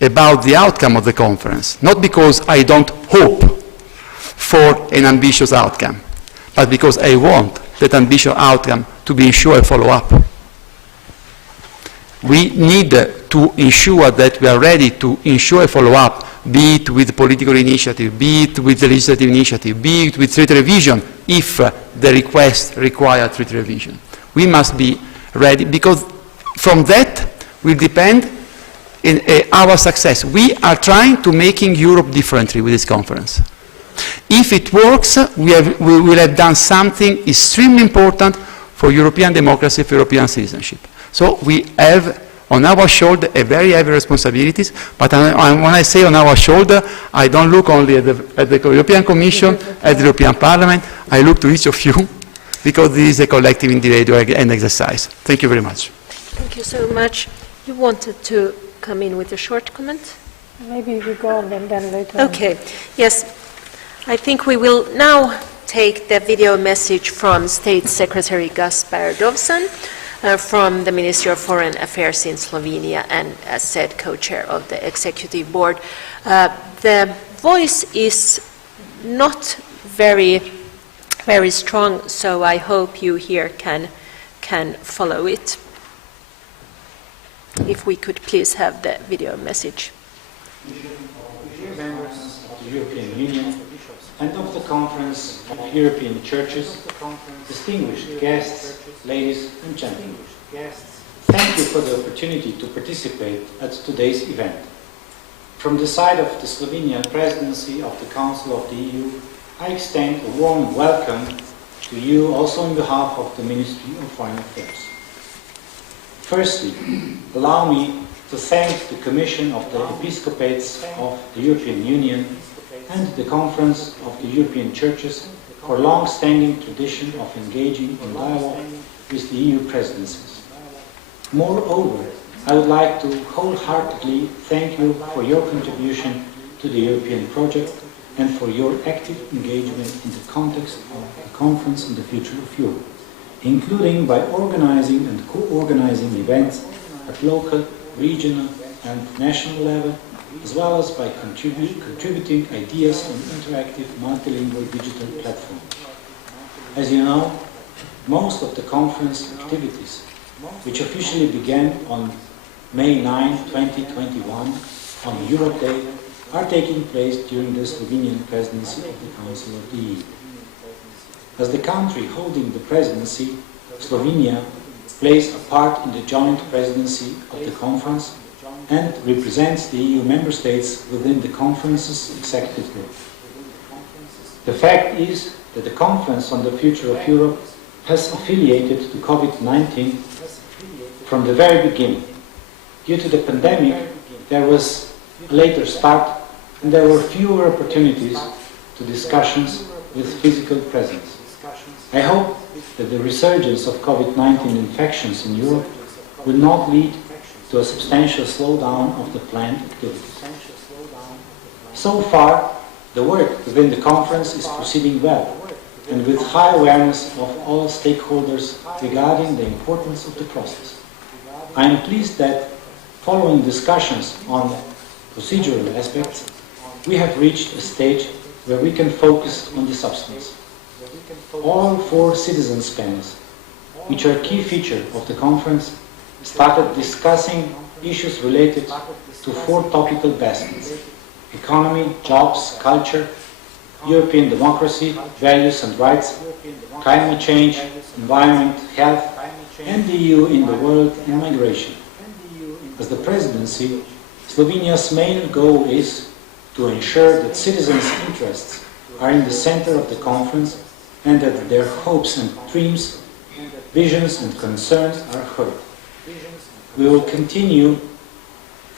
about the outcome of the conference, not because I don't hope for an ambitious outcome, but because I want that ambitious outcome to be ensured follow-up. We need to ensure that we are ready to ensure a follow-up, be it with political initiative, be it with the legislative initiative, be it with treaty revision, if the request requires treaty revision. We must be ready, because from that will depend our success. We are trying to making Europe differently with this conference. If it works, we will have done something extremely important for European democracy, for European citizenship. So we have on our shoulder a very heavy responsibilities, but when I say on our shoulder, I don't look only at the European Commission, at the European Parliament, I look to each of you, because this is a collective individual and exercise. Thank you very much. Thank you so much. You wanted to come in with a short comment? Maybe we go on and then later. Okay, yes. I think we will now take the video message from State Secretary Gašper Dovžan from the Ministry of Foreign Affairs in Slovenia, and as said, co-chair of the Executive Board. The voice is not very strong, so I hope you here can follow it. If we could please have the video message. Members of the European Union and of the Conference of European Churches, distinguished guests, ladies and gentlemen. Thank you for the opportunity to participate at today's event. From the side of the Slovenian Presidency of the Council of the EU, I extend a warm welcome to you also on behalf of the Ministry of Foreign Affairs. Firstly, allow me to thank the Commission of the Episcopates of the European Union and the Conference of the European Churches for a long-standing tradition of engaging in dialogue with the EU presidencies. Moreover, I would like to wholeheartedly thank you for your contribution to the European project and for your active engagement in the context of the Conference on the Future of Europe, including by organizing and co-organizing events at local, regional and national level, as well as by contributing ideas on interactive multilingual digital platforms. As you know, most of the conference activities, which officially began on May 9, 2021, on Europe Day, are taking place during the Slovenian presidency of the Council of the EU. As the country holding the presidency, Slovenia plays a part in the joint presidency of the conference and represents the EU member states within the conference's executive group. The fact is that the Conference on the Future of Europe has affiliated to COVID-19 from the very beginning. Due to the pandemic, there was a later start and there were fewer opportunities to discussions with physical presence. I hope that the resurgence of COVID-19 infections in Europe will not lead to a substantial slowdown of the planned activities. So far, the work within the conference is proceeding well and with high awareness of all stakeholders regarding the importance of the process. I am pleased that, following discussions on procedural aspects, we have reached a stage where we can focus on the substance. All 4 citizens' panels, which are a key feature of the conference, started discussing issues related to 4 topical baskets: economy, jobs, culture, European democracy, values and rights, climate change, environment, health, and the EU in the world and migration. As the presidency, Slovenia's main goal is to ensure that citizens' interests are in the center of the conference and that their hopes and dreams, visions and concerns are heard. We will continue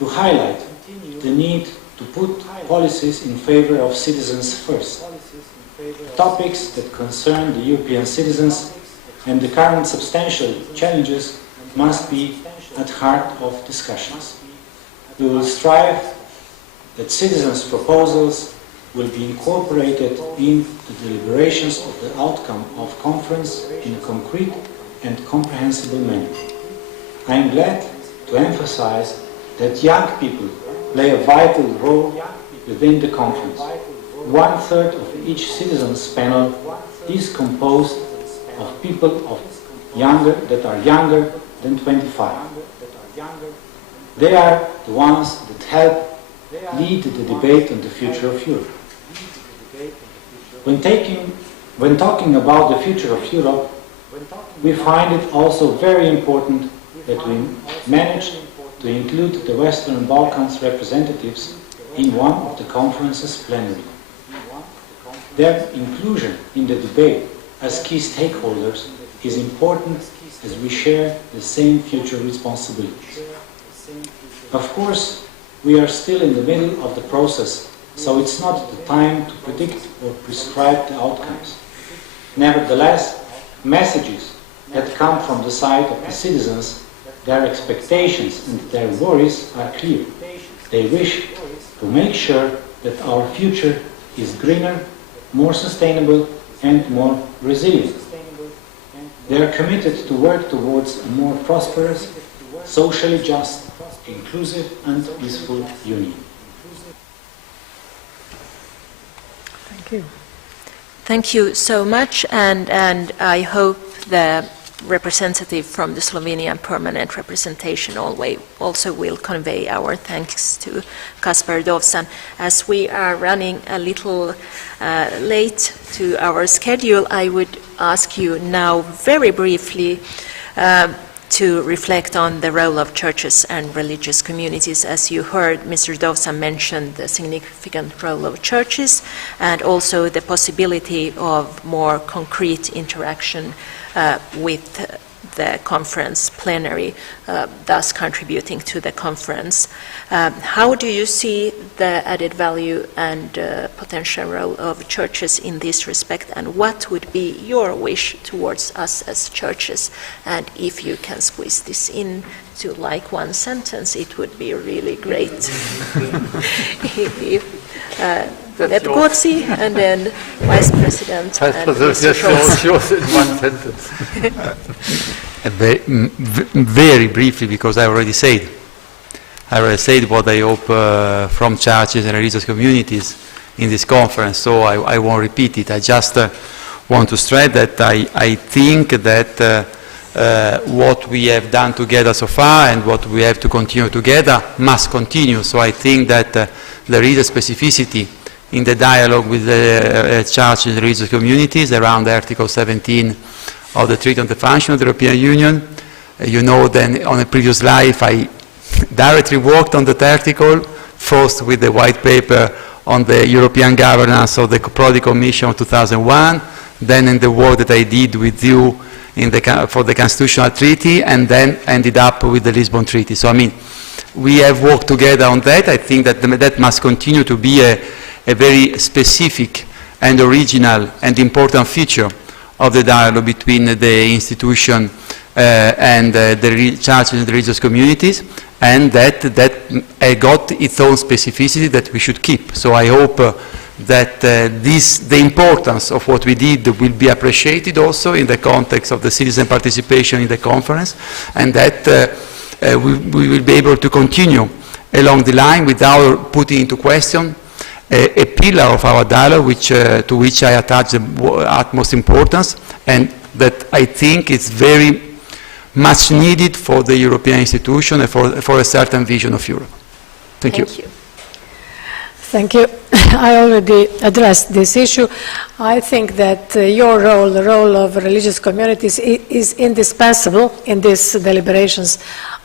to highlight the need to put policies in favor of citizens first. Topics that concern the European citizens and the current substantial challenges must be at heart of discussions. We will strive that citizens' proposals will be incorporated in the deliberations of the outcome of conference in a concrete and comprehensible manner. I am glad to emphasize that young people play a vital role within the conference. 1/3 of each citizens panel is composed of people that are younger than 25. They are the ones that help lead the debate on the future of Europe. When talking about the future of Europe, we find it also very important that we managed to include the Western Balkans representatives in one of the conference's plenary. Their inclusion in the debate as key stakeholders is important as we share the same future responsibilities. Of course, we are still in the middle of the process, so it's not the time to predict or prescribe the outcomes. Nevertheless, messages that come from the side of the citizens, their expectations and their worries are clear. They wish to make sure that our future is greener, more sustainable and more resilient. They are committed to work towards a more prosperous, socially just, inclusive and peaceful union. Thank you. Thank you so much, and I hope the representative from the Slovenian permanent representation also will convey our thanks to Gašper Dovžan. As we are running a little late to our schedule, I would ask you now very briefly to reflect on the role of churches and religious communities. As you heard, Mr. Dovžan mentioned the significant role of churches and also the possibility of more concrete interaction with the conference plenary, thus contributing to the conference. How do you see the added value and potential role of churches in this respect, and what would be your wish towards us as churches? And if you can squeeze this in to like one sentence, it would be really great. Gozi, and then Vice President. Vice President, yes, yours in one sentence. Very briefly, because I already said what I hope from churches and religious communities in this conference, so I won't repeat it. I just want to stress that I think that what we have done together so far and what we have to continue together must continue. So I think that there is a specificity in the dialogue with the church and religious communities around Article 17 of the Treaty on the Function of the European Union. You know, then on a previous life I directly worked on that article, first with the white paper on the European governance of the Prodi Commission of 2001, then in the work that I did with you for the Constitutional Treaty, and then ended up with the Lisbon Treaty. So I mean, we have worked together on that. I think that that must continue to be a very specific and original and important feature of the dialogue between the institution and the churches and the religious communities, and that got its own specificity that we should keep. So I hope that the importance of what we did will be appreciated also in the context of the citizen participation in the conference, and that we will be able to continue along the line without putting into question a pillar of our dialogue to which I attach the utmost importance, and that I think is very much needed for the European institution and for a certain vision of Europe. Thank you. Thank you. I already addressed this issue. I think that your role, the role of religious communities, is indispensable in these deliberations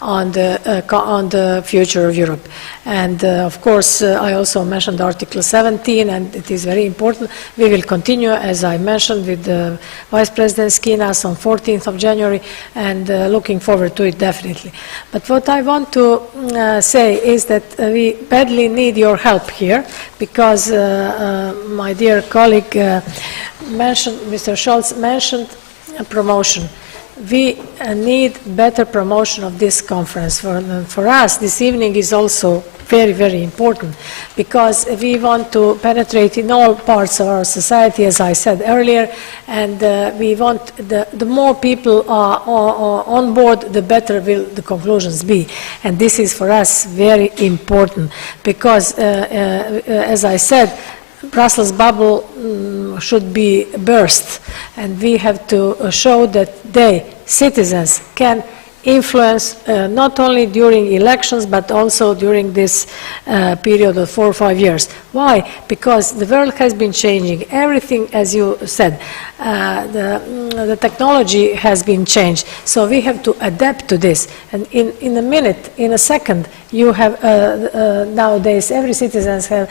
on the future of Europe. And of course, I also mentioned Article 17, and it is very important. We will continue, as I mentioned, with Vice President Skinas on 14th of January, and looking forward to it definitely. But what I want to say is that we badly need your help here, because my dear colleague mentioned, Mr. Scholz mentioned promotion. We need better promotion of this conference. For us, this evening is also very, very important, because we want to penetrate in all parts of our society, as I said earlier, and we want the more people are on board, the better will the conclusions be. And this is for us very important, because, as I said, Brussels bubble should be burst, and we have to show that they, citizens, can influence not only during elections but also during this period of 4 or 5 years. Why? Because the world has been changing. Everything, as you said, the technology has been changed. So we have to adapt to this. And in a minute, in a second, you have nowadays every citizen has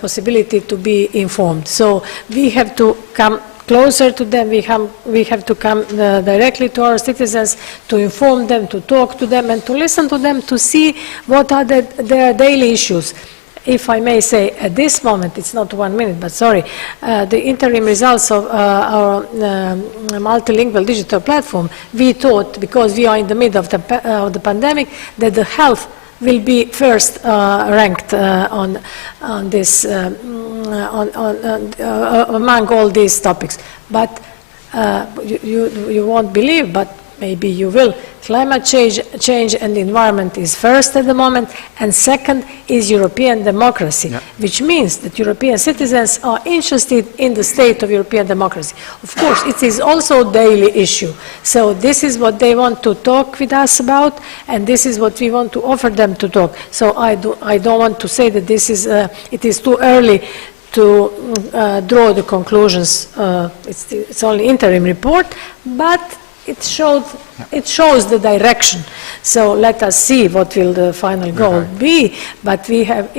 possibility to be informed. So we have to come closer to them. We have to come directly to our citizens, to inform them, to talk to them, and to listen to them, to see what are their daily issues. If I may say, at this moment, it's not 1 minute, but sorry, the interim results of our multilingual digital platform, we thought, because we are in the middle of the pandemic, that the health will be first ranked on this among all these topics. But you won't believe, but maybe you will. Climate change and environment is first at the moment, and second is European democracy, which means that European citizens are interested in the state of European democracy. Of course, it is also a daily issue. So this is what they want to talk with us about, and this is what we want to offer them to talk. So I don't want to say that this is it is too early to draw the conclusions. It's only interim report, but it shows the direction. So let us see what will the final goal be. But we have,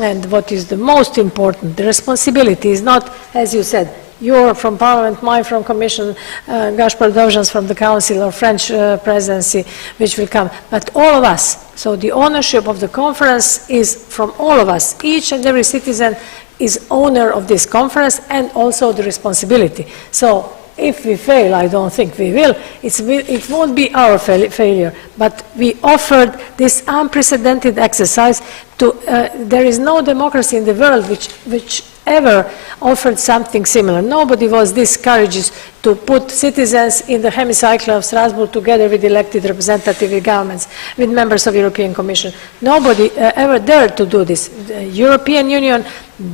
and what is the most important, the responsibility is not, as you said, you're from Parliament, mine from Commission, Gašper, Dovžan's from the Council, or French presidency, which will come, but all of us. So the ownership of the conference is from all of us. Each and every citizen is owner of this conference, and also the responsibility. So if we fail, I don't think we will, it won't be our failure, but we offered this unprecedented exercise to, there is no democracy in the world which ever offered something similar. Nobody was this courageous to put citizens in the hemicycle of Strasbourg together with elected representative governments, with members of European Commission. Nobody ever dared to do this. The European Union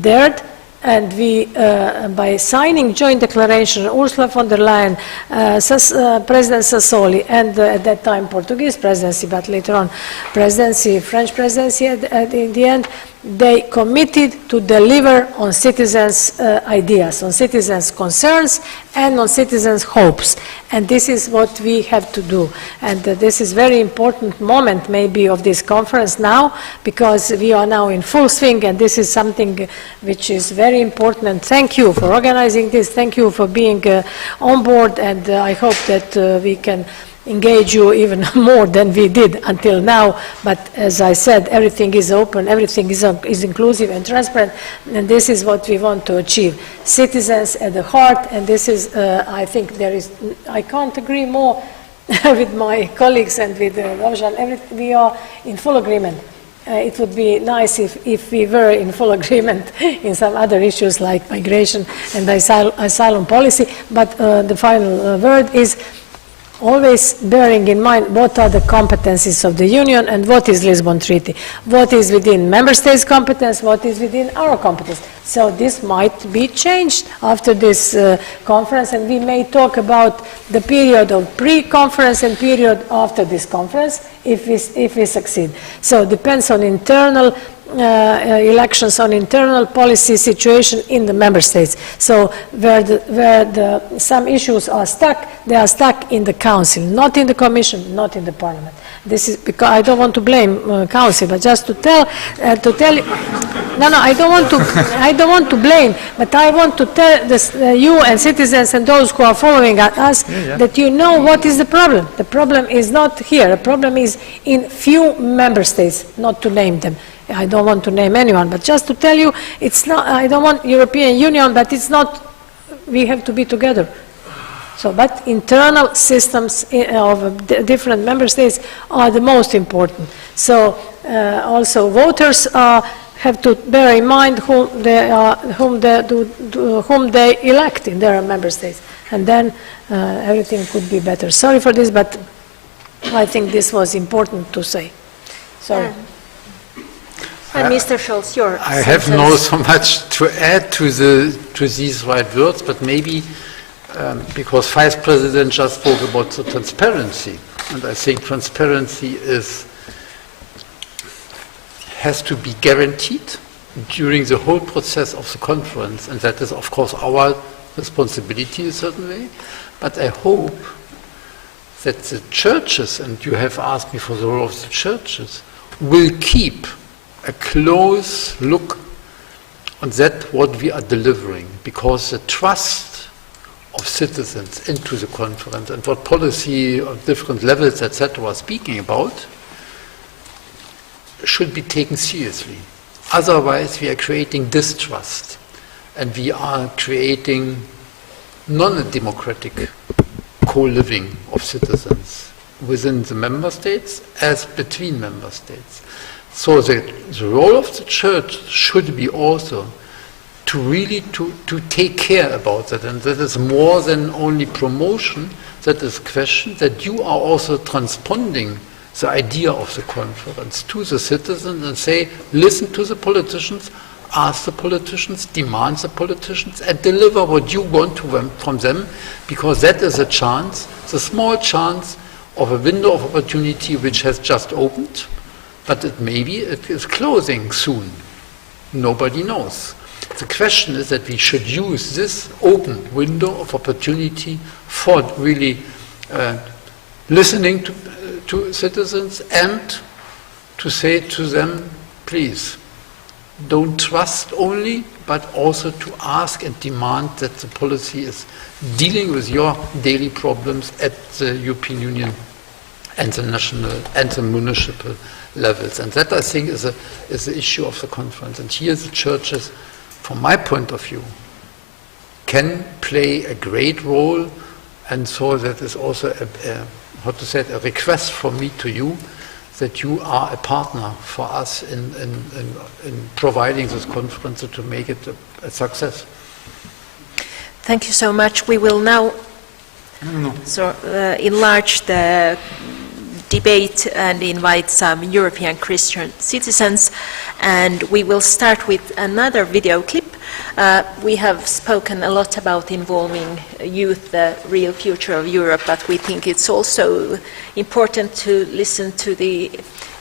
dared, and we, by signing joint declaration, Ursula von der Leyen, President Sassoli, and at that time Portuguese presidency, but later on presidency, French presidency in the end, they committed to deliver on citizens' ideas, on citizens' concerns, and on citizens' hopes. And this is what we have to do. And this is a very important moment, maybe, of this conference now, because we are now in full swing, and this is something which is very important. And thank you for organizing this. Thank you for being on board, and I hope that we can engage you even more than we did until now. But as I said, everything is open, everything is inclusive and transparent, and this is what we want to achieve. Citizens at the heart, and this is, I think I can't agree more with my colleagues and with Dovžan. We are in full agreement. It would be nice if we were in full agreement in some other issues like migration and asylum policy, but the final word is always bearing in mind what are the competencies of the Union and what is Lisbon Treaty, what is within Member States' competence, what is within our competence. So this might be changed after this conference, and we may talk about the period of pre-conference and period after this conference if we succeed. So it depends on internal elections on internal policy situation in the member states. So where some issues are stuck, they are stuck in the council, not in the commission, not in the parliament. This is because I don't want to blame council, but just to tell you. No, I don't want to blame, but I want to tell this, you and citizens and those who are following us that you know what is the problem. The problem is not here. The problem is in few member states, not to name them. I don't want to name anyone, but just to tell you, it's not. I don't want European Union, but it's not. We have to be together. So, but internal systems of different member states are the most important. So, also voters have to bear in mind whom they elect in their member states, and then everything could be better. Sorry for this, but I think this was important to say. Sorry. And Mr. Scholz, your I have not so much to add to these right words, but maybe because Vice President just spoke about the transparency, and I think transparency has to be guaranteed during the whole process of the conference, and that is, of course, our responsibility in a certain way. But I hope that the churches, and you have asked me for the role of the churches, will keep a close look on that what we are delivering, because the trust of citizens into the conference and what policy of different levels, etc., are speaking about should be taken seriously. Otherwise, we are creating distrust, and we are creating non-democratic co-living of citizens within the member states as between member states. So the role of the church should be also to really to take care about that, and that is more than only promotion. That is question that you are also transponding the idea of the conference to the citizens and say, listen to the politicians, ask the politicians, demand the politicians, and deliver what you want from them, because that is a chance, the small chance of a window of opportunity which has just opened, but maybe it is closing soon. Nobody knows. The question is that we should use this open window of opportunity for really listening to citizens and to say to them, please, don't trust only, but also to ask and demand that the policy is dealing with your daily problems at the European Union and the national and the municipal levels. And that, I think, is the issue of the conference. And here the churches, from my point of view, can play a great role. And so that is also a request from me to you, that you are a partner for us in providing this conference to make it a success. Thank you so much. We will now enlarge the debate and invite some European Christian citizens, and we will start with another video clip. We have spoken a lot about involving youth, the real future of Europe, but we think it's also important to listen to the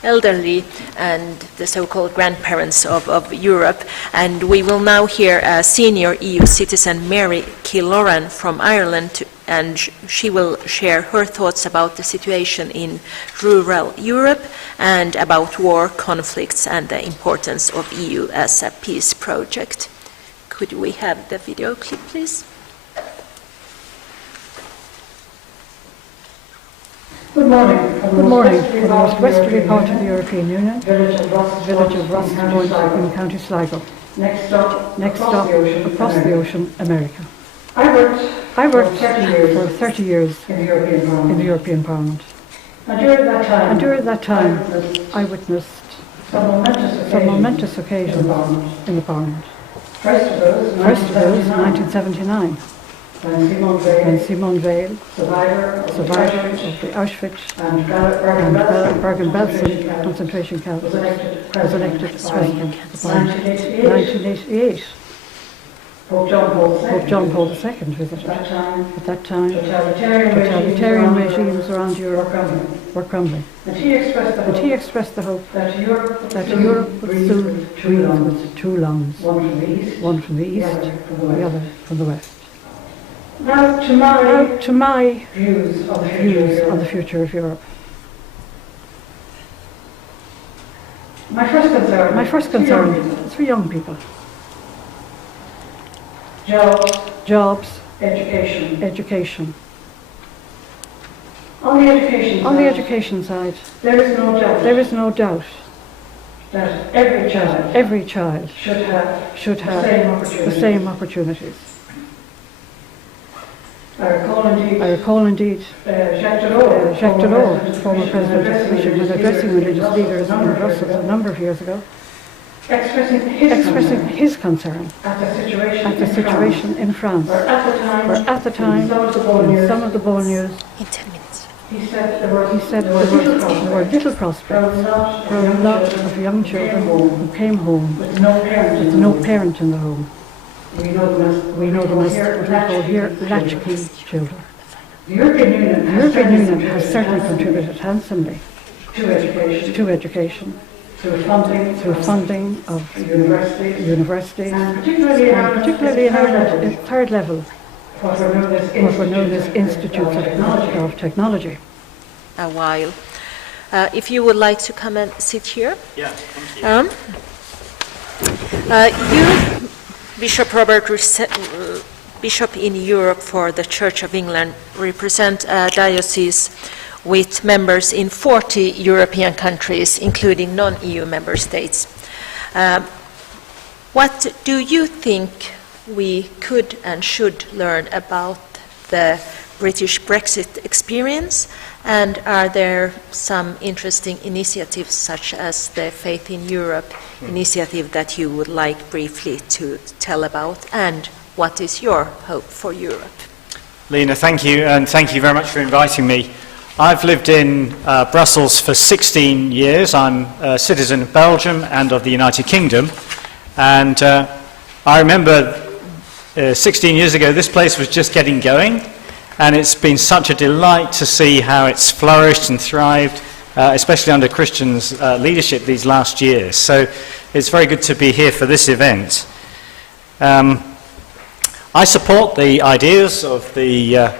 elderly and the so-called grandparents of Europe. And we will now hear a senior EU citizen, Mary Killoran from Ireland, and she will share her thoughts about the situation in rural Europe and about war, conflicts, and the importance of EU as a peace project. Could we have the video clip, please? Good morning. Good morning. From the most westerly part of the European Union, village of Bosco in County Sligo. Next stop, across the ocean, America. I worked for 30 years in the European Parliament. And during that time, I witnessed some momentous occasions in the Parliament. First of those, 1979, when Simone Weil, survivor of the Auschwitz and Bergen-Belsen concentration camp, was elected President of the Parliament. 1988, Pope John Paul II visited. At that time, totalitarian regimes around Europe were crumbling. And he expressed the hope that Europe would soon breathe with two lungs, one from the east, the other from the west. Now to my views of the future of Europe. My first concern is for young people. Jobs, education. On the education side, there is no doubt that every child should have the same opportunities. I recall indeed Jacques Delors, former president of the Commission, was addressing religious leaders in Brussels a number of years ago, expressing his concern at the situation in France, where at the time, in some of the Bold In 10 minutes. he said there were little prospects for a lot of young children who came home with no parent in the home. We know them as what we call here latchkey children. The European Union has certainly contributed handsomely to education, through funding of universities, and particularly in Ireland, in third level, what were known as Institutes of Technology. A while. If you would like to come and sit here. Yeah, thank you. You, Bishop Robert, Bishop in Europe for the Church of England, represent a diocese with members in 40 European countries, including non-EU member states. What do you think we could and should learn about the British Brexit experience? And are there some interesting initiatives, such as the Faith in Europe initiative, that you would like briefly to tell about? And what is your hope for Europe? Lena, thank you, and thank you very much for inviting me. I've lived in Brussels for 16 years. I'm a citizen of Belgium and of the United Kingdom. And I remember 16 years ago, this place was just getting going. And it's been such a delight to see how it's flourished and thrived, especially under Christians' leadership these last years. So it's very good to be here for this event. I support the ideas of the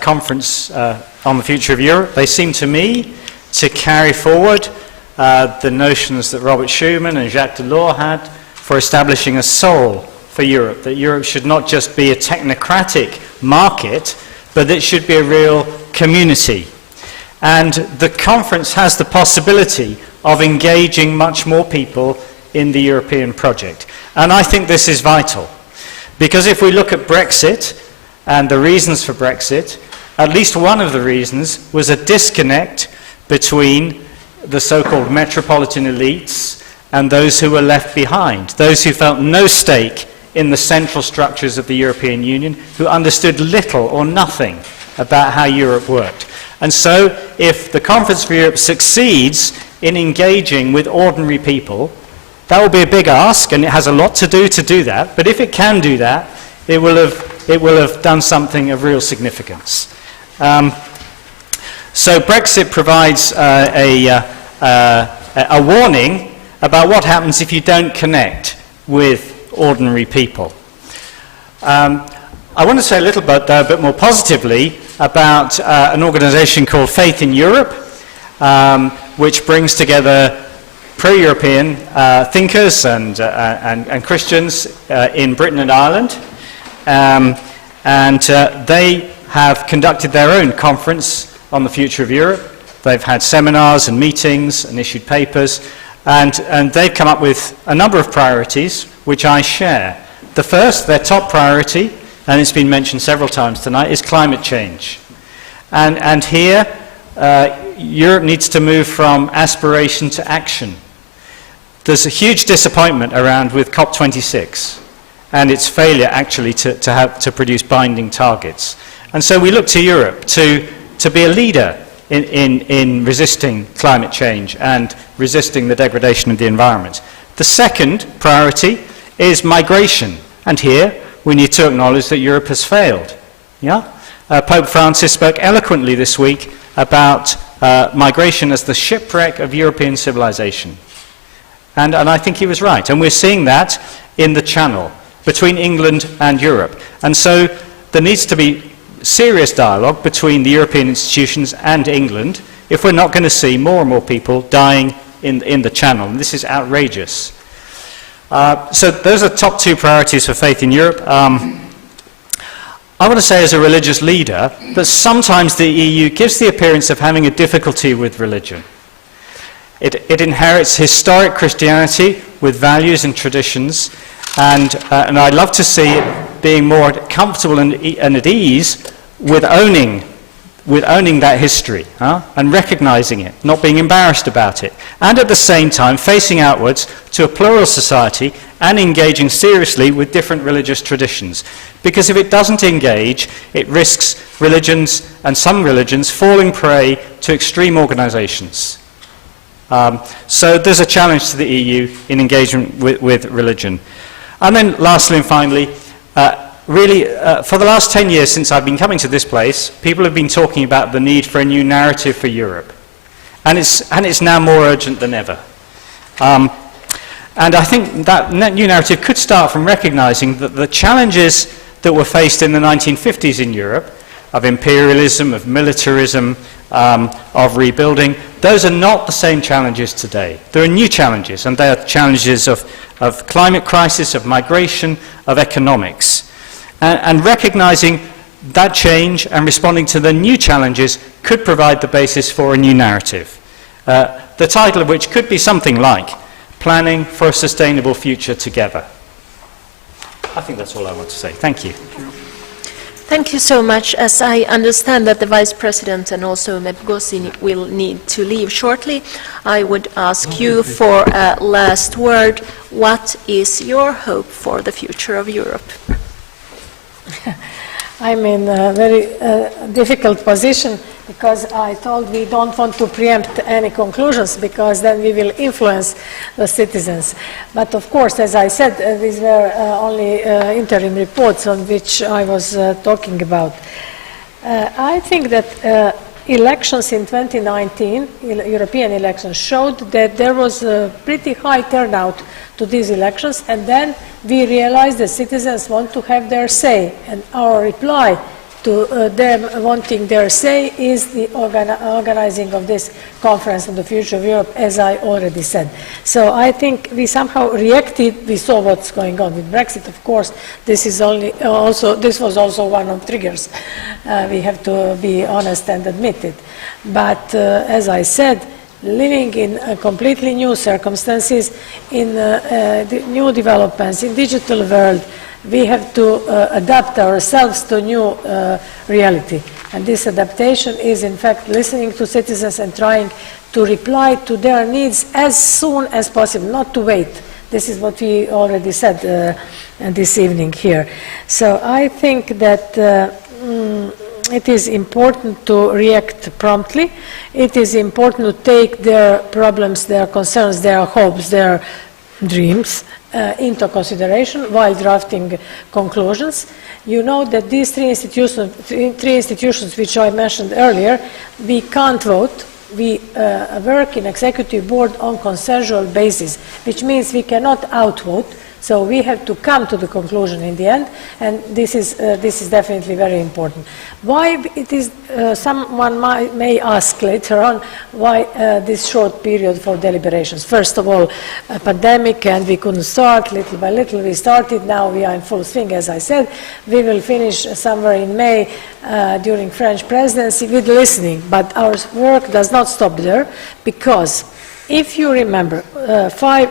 conference on the future of Europe. They seem to me to carry forward the notions that Robert Schuman and Jacques Delors had for establishing a soul for Europe, that Europe should not just be a technocratic market, but that it should be a real community. And the conference has the possibility of engaging much more people in the European project. And I think this is vital, because if we look at Brexit and the reasons for Brexit, at least one of the reasons was a disconnect between the so-called metropolitan elites and those who were left behind, those who felt no stake in the central structures of the European Union, who understood little or nothing about how Europe worked. And so, if the Conference for Europe succeeds in engaging with ordinary people, that will be a big ask, and it has a lot to do that, but if it can do that, it will have done something of real significance. So Brexit provides a warning about what happens if you don't connect with ordinary people. I want to say a little bit, though, a bit more positively about an organisation called Faith in Europe, which brings together pro-European thinkers and Christians in Britain and Ireland. They have conducted their own conference on the future of Europe. They've had seminars and meetings and issued papers, and they've come up with a number of priorities which I share. The first, their top priority, and it's been mentioned several times tonight, is climate change. And here, Europe needs to move from aspiration to action. There's a huge disappointment around with COP26 and its failure actually to produce binding targets. And so we look to Europe to be a leader in resisting climate change and resisting the degradation of the environment. The second priority is migration. And here we need to acknowledge that Europe has failed. Yeah? Pope Francis spoke eloquently this week about migration as the shipwreck of European civilization. And I think he was right. And we're seeing that in the Channel between England and Europe. And so there needs to be serious dialogue between the European institutions and England if we're not going to see more and more people dying in the Channel. And this is outrageous. So those are top two priorities for faith in Europe. I want to say as a religious leader that sometimes the EU gives the appearance of having a difficulty with religion. It inherits historic Christianity with values and traditions, and I'd love to see it being more comfortable and at ease with owning that history and recognizing it, not being embarrassed about it, and at the same time facing outwards to a plural society and engaging seriously with different religious traditions. Because if it doesn't engage, it risks religions, and some religions, falling prey to extreme organizations. So there's a challenge to the EU in engagement with religion. And then lastly and finally, for the last 10 years since I've been coming to this place, people have been talking about the need for a new narrative for Europe. And it's now more urgent than ever. And I think that new narrative could start from recognizing that the challenges that were faced in the 1950s in Europe, of imperialism, of militarism, of rebuilding, those are not the same challenges today. There are new challenges, and they are challenges of climate crisis, of migration, of economics. And recognizing that change and responding to the new challenges could provide the basis for a new narrative. The title of which could be something like Planning for a Sustainable Future Together. I think that's all I want to say. Thank you. Thank you so much. As I understand that the Vice President and also MEP Gozi will need to leave shortly, I would ask you for a last word. What is your hope for the future of Europe? I'm in a very difficult position because I told we don't want to preempt any conclusions because then we will influence the citizens. But of course, as I said, these were only interim reports on which I was talking about. I think that elections in 2019, European elections, showed that there was a pretty high turnout to these elections, and then we realized that citizens want to have their say, and our reply to them wanting their say is the organizing of this conference on the future of Europe, as I already said. So I think we somehow reacted. We saw what's going on with Brexit. Of course, this was also one of the triggers. We have to be honest and admit it. But as I said, living in completely new circumstances, in new developments, in digital world, we have to adapt ourselves to new reality. And this adaptation is, in fact, listening to citizens and trying to reply to their needs as soon as possible, not to wait. This is what we already said this evening here. So I think that it is important to react promptly. It is important to take their problems, their concerns, their hopes, their dreams into consideration while drafting conclusions. You know that these three institutions which I mentioned earlier, we can't vote. We work in executive board on consensual basis, which means we cannot outvote. So we have to come to the conclusion in the end, and this is definitely very important. Why it is? Someone may ask later on why this short period for deliberations. First of all, a pandemic, and we couldn't start. Little by little, we started. Now we are in full swing. As I said, we will finish somewhere in May during French presidency with listening. But our work does not stop there, because if you remember, 5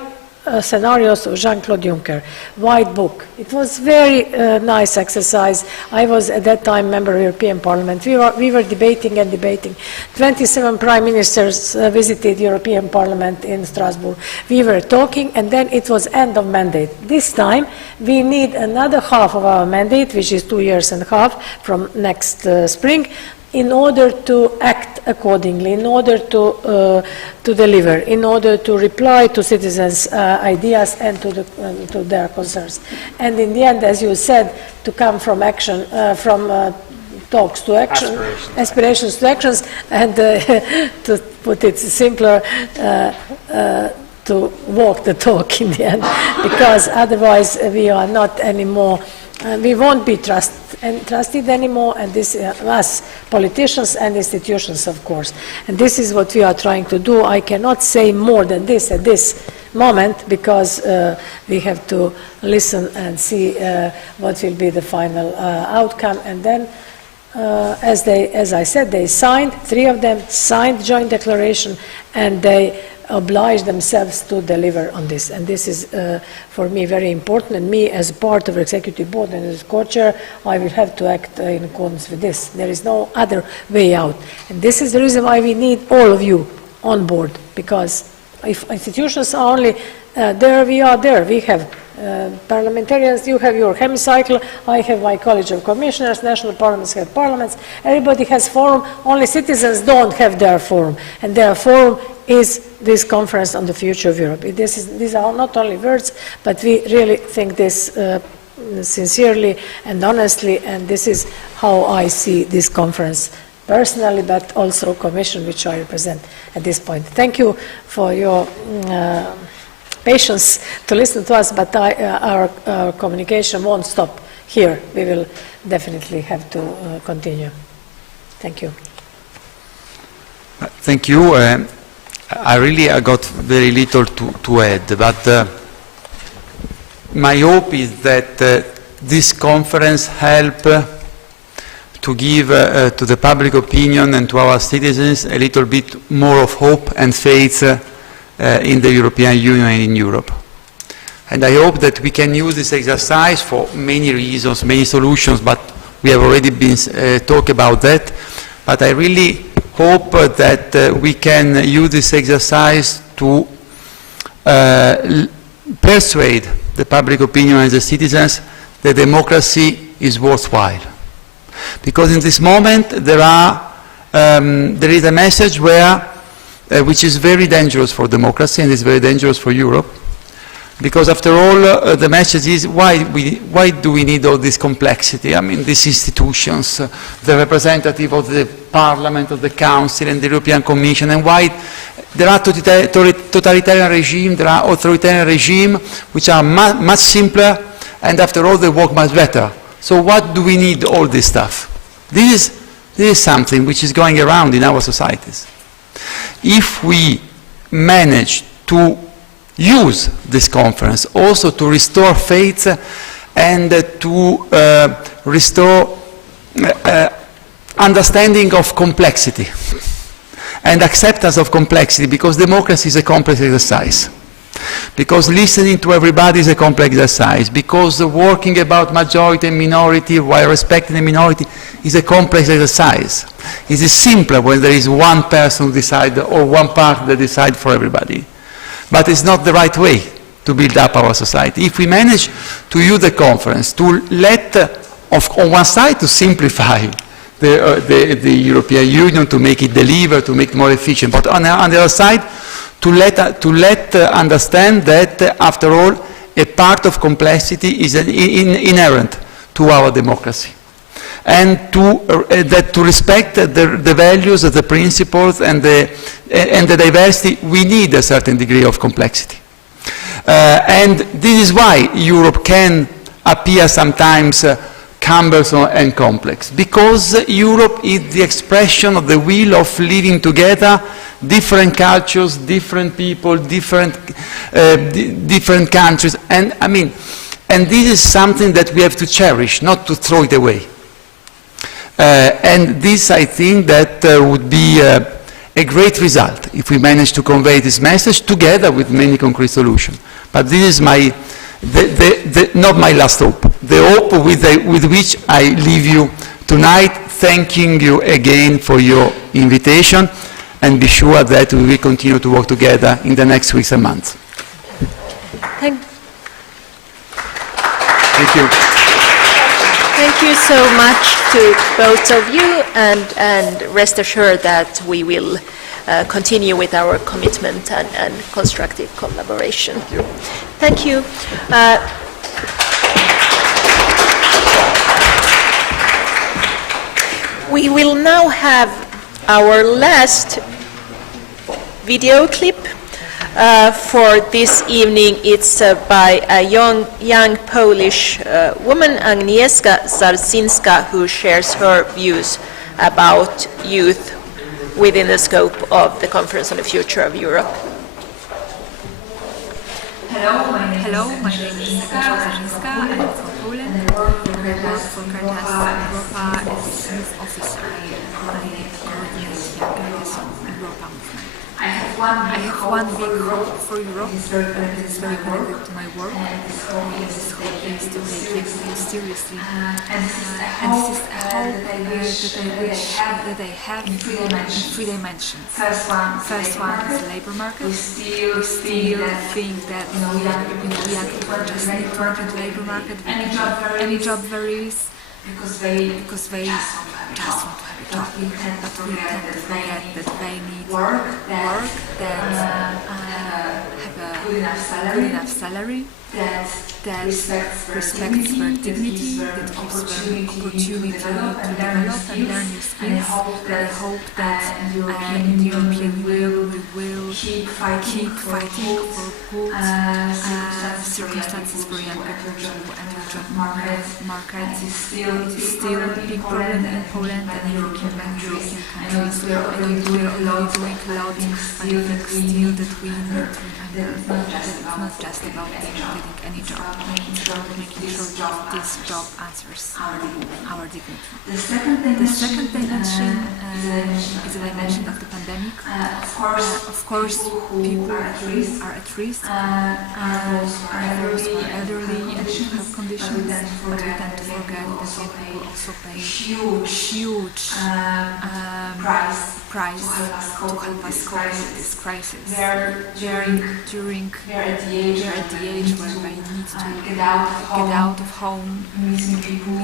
scenarios of Jean-Claude Juncker, White Book. It was very nice exercise. I was at that time member of European Parliament. We were debating and debating. 27 prime ministers visited European Parliament in Strasbourg. We were talking, and then it was end of mandate. This time we need another half of our mandate, which is 2.5 years from next spring, in order to act accordingly, in order to deliver, in order to reply to citizens' ideas and to their concerns. And in the end, as you said, to come from action, to talks to action, aspirations to actions, and to put it simpler, to walk the talk in the end, because otherwise we are not anymore, we won't be trusted anymore, and this us politicians and institutions, of course. And this is what we are trying to do. I cannot say more than this at this moment, because we have to listen and see what will be the final outcome. And then, as I said, they signed, 3 of them signed joint declaration, and they obliged themselves to deliver on this. And this is, for me, very important. And me, as part of the executive board and as co-chair, I will have to act in accordance with this. There is no other way out. And this is the reason why we need all of you on board, because if institutions are only there, we are there. We have parliamentarians, you have your hemicycle, I have my college of commissioners, national parliaments have parliaments, everybody has forum, only citizens don't have their forum. And their forum is this conference on the future of Europe. These are not only words, but we really think this sincerely and honestly, and this is how I see this conference personally, but also Commission, which I represent at this point. Thank you for your patience to listen to us, but our communication won't stop here. We will definitely have to continue. Thank you. Thank you. I got very little to add, but my hope is that this conference help to give to the public opinion and to our citizens a little bit more of hope and faith in the European Union and in Europe. And I hope that we can use this exercise for many reasons, many solutions, but we have already been talk about that. But I really hope that we can use this exercise to persuade the public opinion and the citizens that democracy is worthwhile. Because in this moment there is a message which is very dangerous for democracy and is very dangerous for Europe. Because after all, the message is why do we need all this complexity? I mean, these institutions, the representative of the Parliament, of the Council and the European Commission, and why there are totalitarian regimes, there are authoritarian regimes which are much simpler, and after all they work much better. So what do we need all this stuff? This is something which is going around in our societies. If we manage to use this conference also to restore faith and to restore understanding of complexity and acceptance of complexity, because democracy is a complex exercise. Because listening to everybody is a complex exercise. Because working about majority and minority while respecting the minority is a complex exercise. It is simpler when there is one person who decides or one part that decides for everybody. But it's not the right way to build up our society. If we manage to use the conference to let, on one side, to simplify the European Union, to make it deliver, to make it more efficient, but on the other side, to let understand that, after all, a part of complexity is inherent to our democracy. And to respect the values, the principles, and the diversity, we need a certain degree of complexity. And this is why Europe can appear sometimes cumbersome and complex, because Europe is the expression of the will of living together, different cultures, different people, different countries, and this is something that we have to cherish, not to throw it away. And this, I think, that would be a great result if we manage to convey this message together with many concrete solutions. But this is not my last hope. The hope with which I leave you tonight, thanking you again for your invitation, and be sure that we will continue to work together in the next weeks and months. Thank you. Thank you so much to both of you, and rest assured that we will continue with our commitment and constructive collaboration. Thank you. We will now have our last video clip for this evening. It's by a young Polish woman, Agnieszka Zarzinska, who shares her views about youth within the scope of the Conference on the Future of Europe. Hello, my name is Agnieszka Zarzinska. I'm from Poland. I work for Caritas Europa as youth officer. I coordinate young girls on Europa movement. I have one big hope for Europe. It's very connected to my work. This hope is to take young seriously. And this is a hope that I wish that I have in three dimensions. First one is the labor market. We still think that young people just need to enter the labor market. Any job varies because they just want to have a job. But we tend to forget that they need work that have a good enough salary, that respects their dignity, that gives them opportunity to develop and learn new skills. I hope that in the European Union we will keep fighting for good circumstances for young people to enter the job market. It is still a big problem in Poland and European countries. We are doing a lot, but I think still that we need to remember that it's not just about getting any job, making sure that this job answers our dignity. The second dimension is the dimension of the pandemic. Of course, people who are at risk are those who are elderly and who have conditions, but we tend to forget that young people also pay huge price to help us cope with this crisis. During at the age where they need to get out of home, meet new people,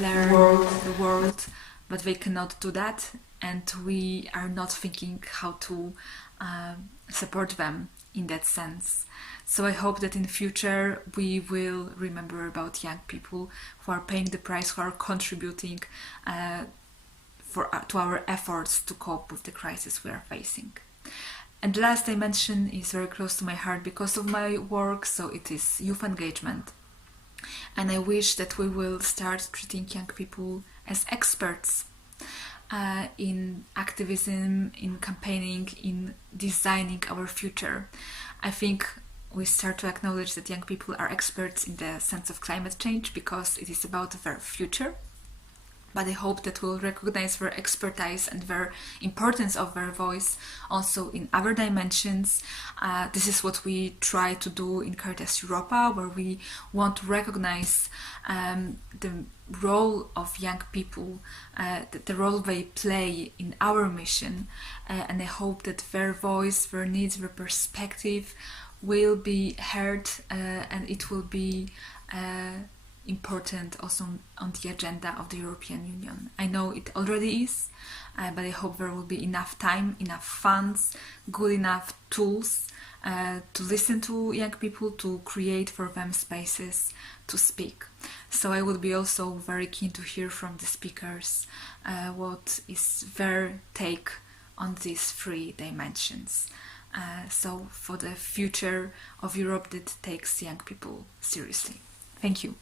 learn the world, but they cannot do that, and we are not thinking how to support them in that sense. So I hope that in the future we will remember about young people who are paying the price, who are contributing to our efforts to cope with the crisis we are facing. And the last dimension is very close to my heart because of my work, so it is youth engagement. And I wish that we will start treating young people as experts in activism, in campaigning, in designing our future. I think we start to acknowledge that young people are experts in the sense of climate change because it is about their future. But I hope that we'll recognize their expertise and their importance of their voice also in other dimensions. This is what we try to do in Caritas Europa, where we want to recognize the role of young people, the role they play in our mission, and I hope that their voice, their needs, their perspective will be heard and it will be important also on the agenda of the European Union. I know it already is, but I hope there will be enough time, enough funds, good enough tools to listen to young people, to create for them spaces to speak. So I would be also very keen to hear from the speakers what is their take on these three dimensions. So for the future of Europe that takes young people seriously. Thank you.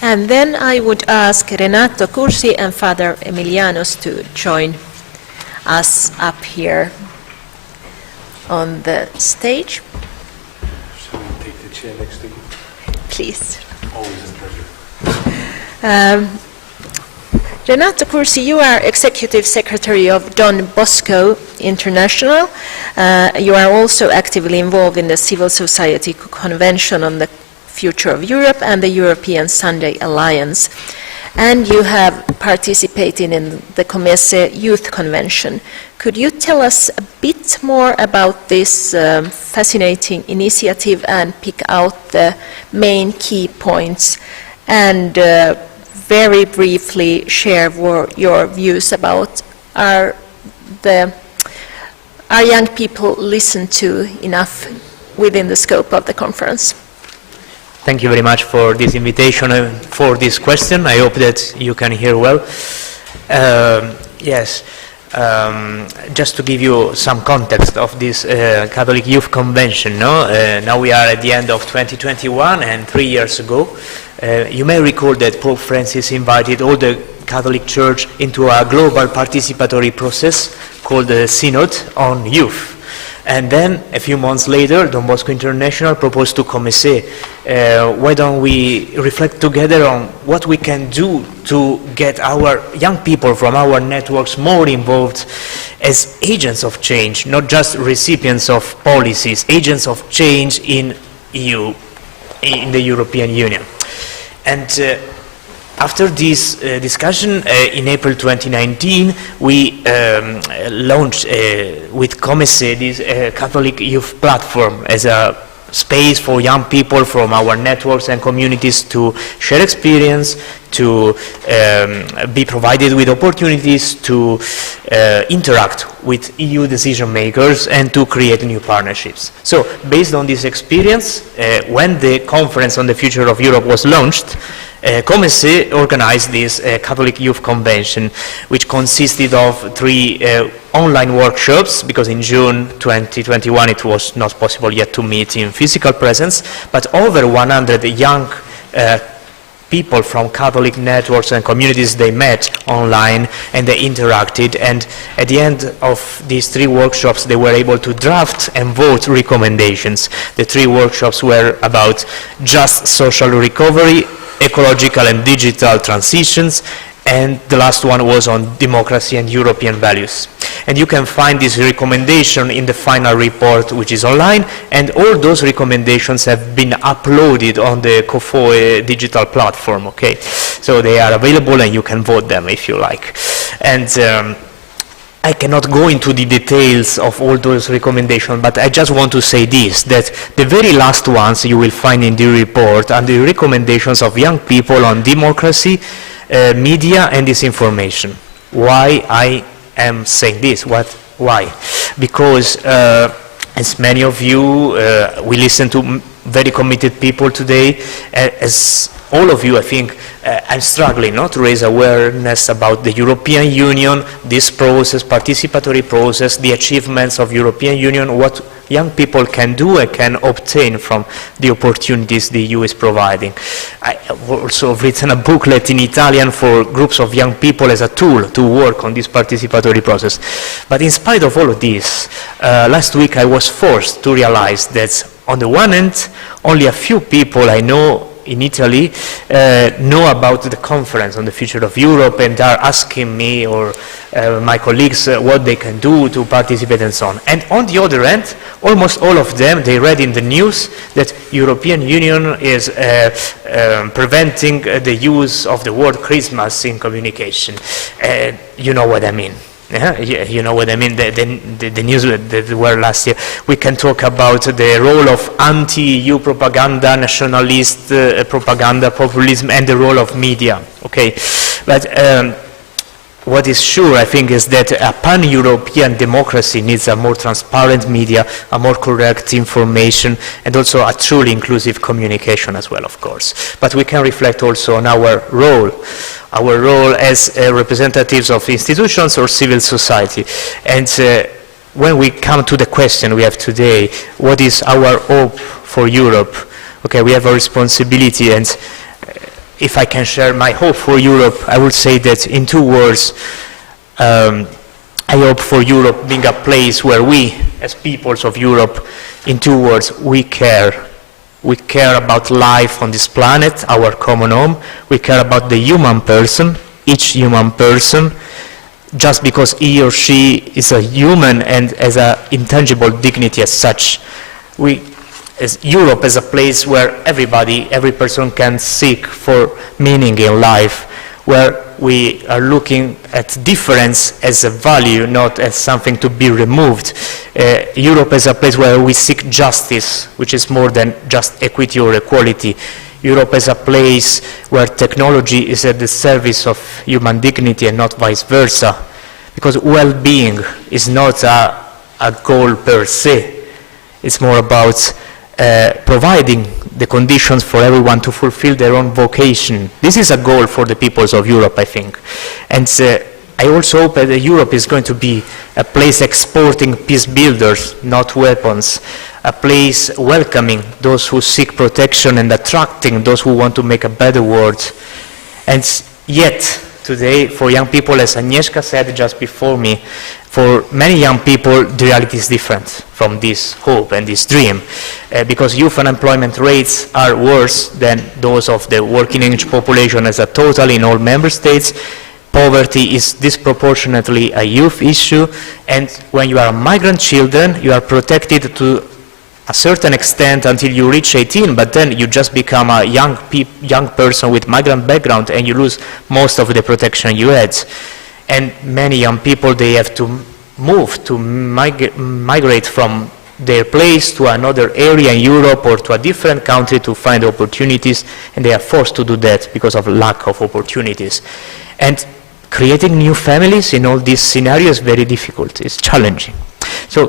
And then I would ask Renato Cursi and Father Aimilianos to join us up here on the stage. Shall we take the chair next to you? Please. Always a pleasure. Renato Cursi, you are Executive Secretary of Don Bosco International. You are also actively involved in the Civil Society Convention on the Future of Europe and the European Sunday Alliance. And you have participated in the COMECE Youth Convention. Could you tell us a bit more about this fascinating initiative and pick out the main key points and very briefly share your views about are young people listened to enough within the scope of the conference? Thank you very much for this invitation and for this question. I hope that you can hear well. Yes, just to give you some context of this Catholic Youth Convention, now we are at the end of 2021, and 3 years ago, you may recall that Pope Francis invited all the Catholic Church into a global participatory process called the Synod on Youth. And then, a few months later, Don Bosco International proposed to COMECE, why don't we reflect together on what we can do to get our young people from our networks more involved as agents of change, not just recipients of policies, agents of change in the European Union. And after this discussion, in April 2019, we launched with COMECE this Catholic Youth Platform as a space for young people from our networks and communities to share experience, to be provided with opportunities to interact with EU decision makers and to create new partnerships. So, based on this experience, when the Conference on the Future of Europe was launched, COMECE organized this Catholic Youth Convention, which consisted of 3 online workshops, because in June 2021 it was not possible yet to meet in physical presence, but over 100 young people from Catholic networks and communities, they met online and they interacted, and at the end of these 3 workshops they were able to draft and vote recommendations. The 3 workshops were about just social recovery, ecological and digital transitions, and the last one was on democracy and European values. And you can find this recommendation in the final report, which is online, and all those recommendations have been uploaded on the COFOE digital platform, okay? So they are available and you can vote them if you like. And I cannot go into the details of all those recommendations, but I just want to say this, that the very last ones you will find in the report are the recommendations of young people on democracy, media and disinformation. Why I am saying this? Why? Because as many of you, we listen to very committed people today, as all of you, I think, I'm struggling to raise awareness about the European Union, this process, participatory process, the achievements of European Union, what young people can do and can obtain from the opportunities the EU is providing. I have also written a booklet in Italian for groups of young people as a tool to work on this participatory process. But in spite of all of this, last week I was forced to realize that on the one hand, only a few people I know in Italy know about the conference on the future of Europe and are asking me or my colleagues what they can do to participate and so on. And on the other hand, almost all of them, they read in the news that European Union is preventing the use of the word Christmas in communication. You know what I mean. You know what I mean, the news that were last year. We can talk about the role of anti-EU propaganda, nationalist propaganda, populism, and the role of media, okay? But what is sure, I think, is that a pan-European democracy needs a more transparent media, a more correct information, and also a truly inclusive communication as well, of course. But we can reflect also on our role as representatives of institutions or civil society. And when we come to the question we have today, what is our hope for Europe? Okay, we have a responsibility, and if I can share my hope for Europe, I would say that in 2 words, I hope for Europe being a place where we, as peoples of Europe, in 2 words, we care. We care about life on this planet, our common home. We care about the human person, each human person, just because he or she is a human and has an intangible dignity as such. As Europe as a place where every person can seek for meaning in life, where we are looking at difference as a value, not as something to be removed. Europe as a place where we seek justice, which is more than just equity or equality. Europe as a place where technology is at the service of human dignity and not vice versa. Because well-being is not a goal per se. It's more about providing the conditions for everyone to fulfill their own vocation. This is a goal for the peoples of Europe, I think. And I also hope that Europe is going to be a place exporting peace builders, not weapons, a place welcoming those who seek protection and attracting those who want to make a better world. And yet, today, for young people, as Agnieszka said just before me, for many young people, the reality is different from this hope and this dream, because youth unemployment rates are worse than those of the working age population as a total in all member states. Poverty is disproportionately a youth issue, and when you are migrant children, you are protected to a certain extent until you reach 18, but then you just become a young person with migrant background and you lose most of the protection you had. And many young people, they have to move, to migrate from their place to another area in Europe or to a different country to find opportunities, and they are forced to do that because of lack of opportunities. And creating new families in all these scenarios is very difficult, it's challenging. So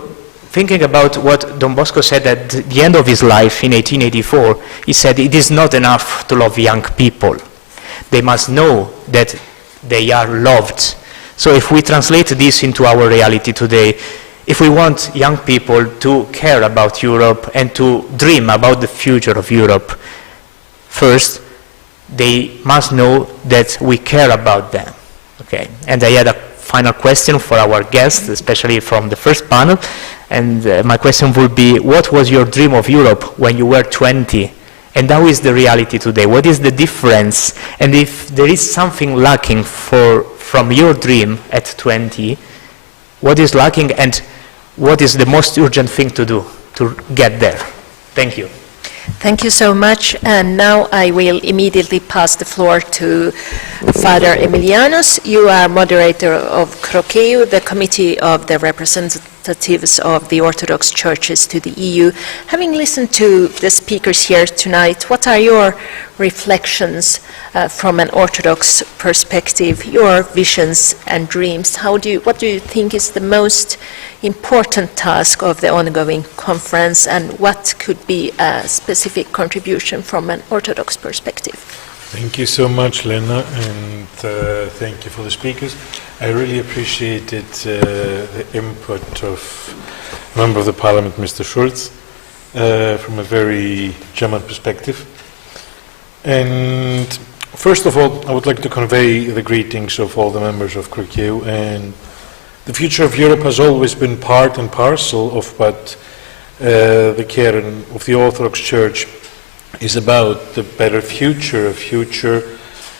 thinking about what Don Bosco said at the end of his life in 1884, he said it is not enough to love young people. They must know that they are loved. So if we translate this into our reality today, if we want young people to care about Europe and to dream about the future of Europe, first, they must know that we care about them. Okay. And I had a final question for our guests, especially from the first panel. And my question would be, what was your dream of Europe when you were 20? And how is the reality today? What is the difference? And if there is something lacking from your dream at 20, what is lacking and what is the most urgent thing to do to get there? Thank you. Thank you so much. And now I will immediately pass the floor to Father Aimilianos. You are moderator of CROCEU, the Committee of the Representatives of the Orthodox Churches to the EU. Having listened to the speakers here tonight, what are your reflections from an Orthodox perspective, your visions and dreams? What do you think is the most important task of the ongoing conference, and what could be a specific contribution from an Orthodox perspective? Thank you so much, Lena, and thank you for the speakers. I really appreciated the input of a member of the Parliament, Mr. Scholz, from a very German perspective. And first of all, I would like to convey the greetings of all the members of CROCEU. And the future of Europe has always been part and parcel of what the care of the Orthodox Church is about, the better future, a future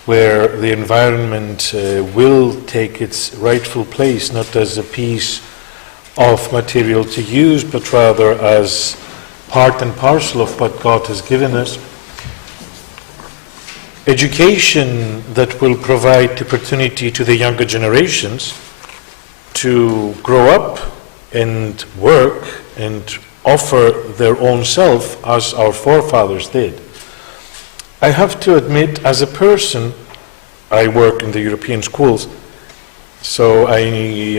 where the environment will take its rightful place, not as a piece of material to use, but rather as part and parcel of what God has given us. Education that will provide opportunity to the younger generations to grow up and work and offer their own self as our forefathers did. I have to admit, as a person, I work in the European schools, so I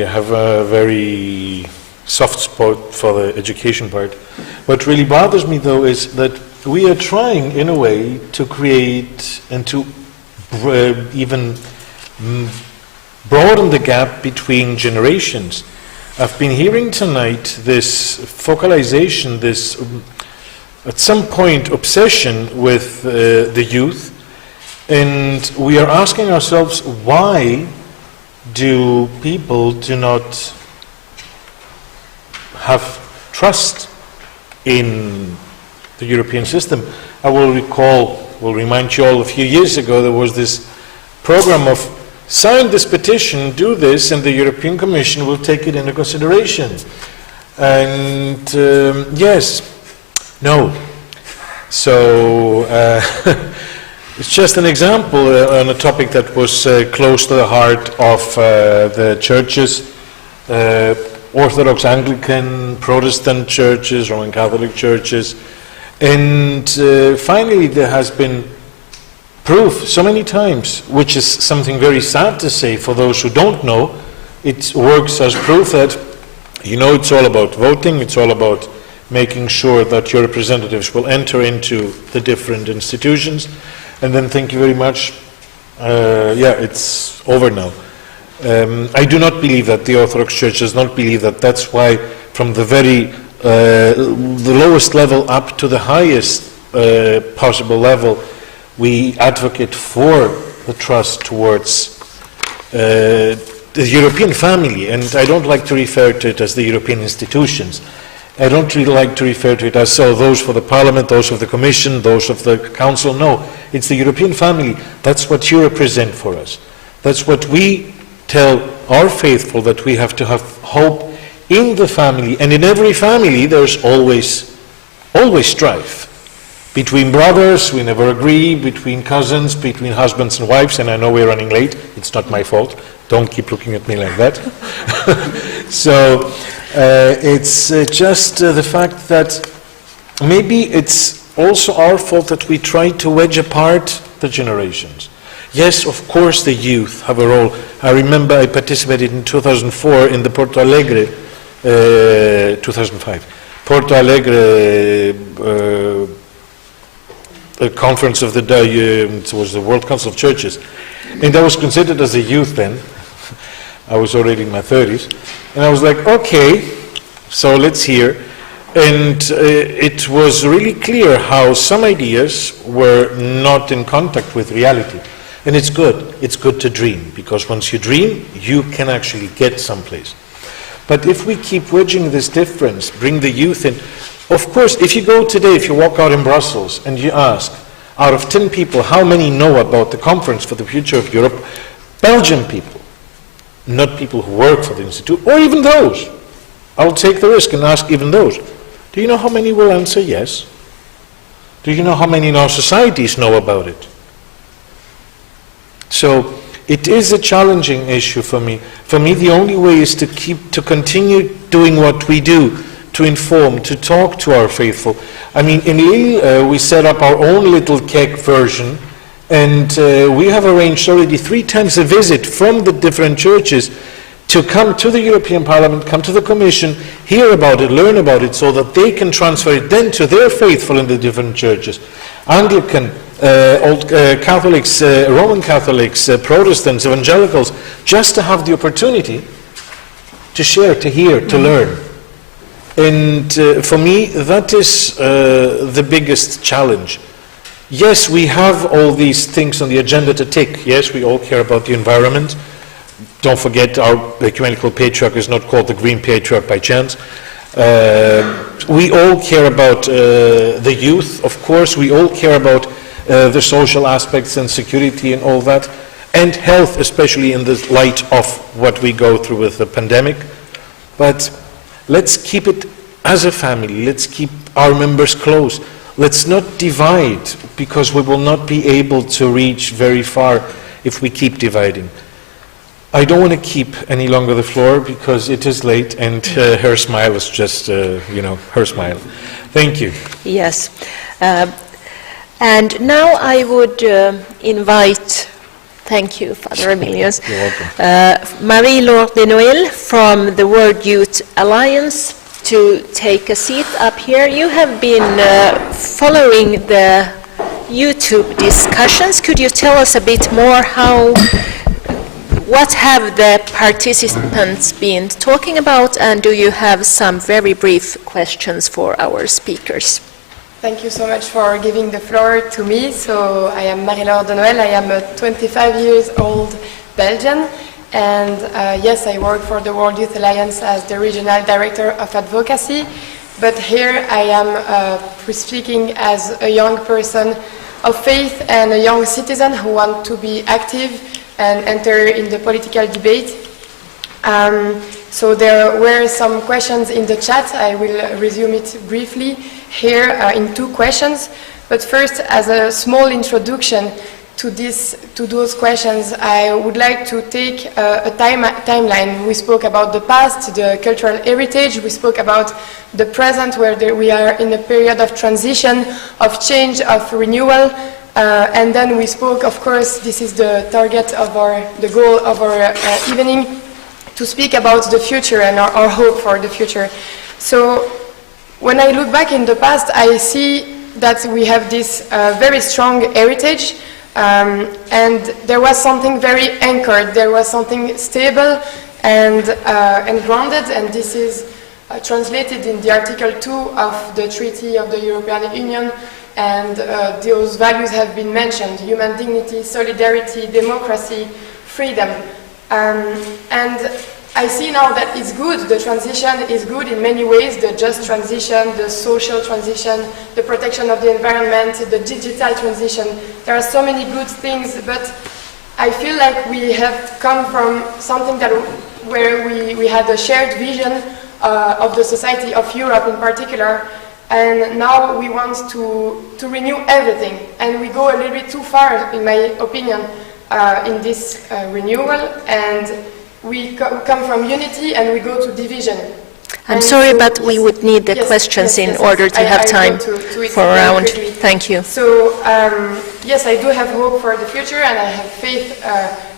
have a very soft spot for the education part. What really bothers me, though, is that we are trying, in a way, to create and to even broaden the gap between generations. I've been hearing tonight this focalization, this at some point obsession with the youth, and we are asking ourselves, why do people do not have trust in the European system? I will remind you all, a few years ago there was this program of sign this petition, do this, and the European Commission will take it into consideration. And yes, no. So it's just an example on a topic that was close to the heart of the churches, Orthodox, Anglican, Protestant churches, Roman Catholic churches. And finally there has been proof so many times, which is something very sad to say for those who don't know. It works as proof that, it's all about voting, it's all about making sure that your representatives will enter into the different institutions. And then thank you very much. Yeah, it's over now. I do not believe that the Orthodox Church does not believe that. That's why from the very the lowest level up to the highest possible level, we advocate for the trust towards the European family. And I don't like to refer to it as the European institutions. I don't really like to refer to it as those for the Parliament, those of the Commission, those of the Council. No, it's the European family. That's what you represent for us. That's what we tell our faithful, that we have to have hope in the family. And in every family there's always strife. Between brothers, we never agree. Between cousins, between husbands and wives, and I know we're running late. It's not my fault. Don't keep looking at me like that. So it's just the fact that maybe it's also our fault that we try to wedge apart the generations. Yes, of course the youth have a role. I remember I participated in 2004 in the Porto Alegre, 2005, Porto Alegre conference of it was the World Council of Churches. And I was considered as a youth then. I was already in my 30s. And I was like, okay, so let's hear. And it was really clear how some ideas were not in contact with reality. And it's good. It's good to dream, because once you dream, you can actually get someplace. But if we keep wedging this difference, bring the youth in, of course, if you go today, if you walk out in Brussels and you ask, out of 10 people, how many know about the Conference for the Future of Europe, Belgian people, not people who work for the Institute, or even those. I'll take the risk and ask even those. Do you know how many will answer yes? Do you know how many in our societies know about it? So it is a challenging issue for me. For me, the only way is to continue doing what we do, to inform, to talk to our faithful. I mean, in Lille, we set up our own little KEK version, and we have arranged already 3 times a visit from the different churches to come to the European Parliament, come to the Commission, hear about it, learn about it, so that they can transfer it then to their faithful in the different churches. Anglican, old Catholics, Roman Catholics, Protestants, Evangelicals, just to have the opportunity to share, to hear, to learn. And for me, that is the biggest challenge. Yes, we have all these things on the agenda to tick. Yes, we all care about the environment. Don't forget, our ecumenical patriarch is not called the Green Patriarch by chance. We all care about the youth, of course. We all care about the social aspects and security and all that. And health, especially in the light of what we go through with the pandemic. But let's keep it as a family. Let's keep our members close. Let's not divide, because we will not be able to reach very far if we keep dividing. I don't want to keep any longer the floor, because it is late, and her smile is just, her smile. Thank you. Yes. And now I would invite, thank you, Father Aimilianos, Marie-Laure de Noël from the World Youth Alliance to take a seat up here. You have been following the YouTube discussions. Could you tell us a bit more what have the participants been talking about, and do you have some very brief questions for our speakers? Thank you so much for giving the floor to me. So I am Marie-Laure de Noël. I am a 25 years old Belgian, and yes, I work for the World Youth Alliance as the regional director of advocacy. But here I am speaking as a young person of faith and a young citizen who want to be active and enter in the political debate. So there were some questions in the chat. I will resume it briefly here in 2 questions. But first, as a small introduction to those questions, I would like to take a timeline. We spoke about the past, the cultural heritage. We spoke about the present, where we are in a period of transition, of change, of renewal. And then we spoke, of course, this is the target of the goal of our evening, to speak about the future and our hope for the future. So when I look back in the past, I see that we have this very strong heritage, and there was something very anchored, there was something stable and grounded, and this is translated in the Article 2 of the Treaty of the European Union, and those values have been mentioned: human dignity, solidarity, democracy, freedom. And I see now that it's good, the transition is good in many ways, the just transition, the social transition, the protection of the environment, the digital transition. There are so many good things, but I feel like we have come from something where we had a shared vision of the society of Europe in particular, and now we want to renew everything, and we go a little bit too far, in my opinion, in this renewal, and we come from unity and we go to division. I'm sorry, but we would need the questions in order to have time for a round. Thank you. So, yes, I do have hope for the future, and I have faith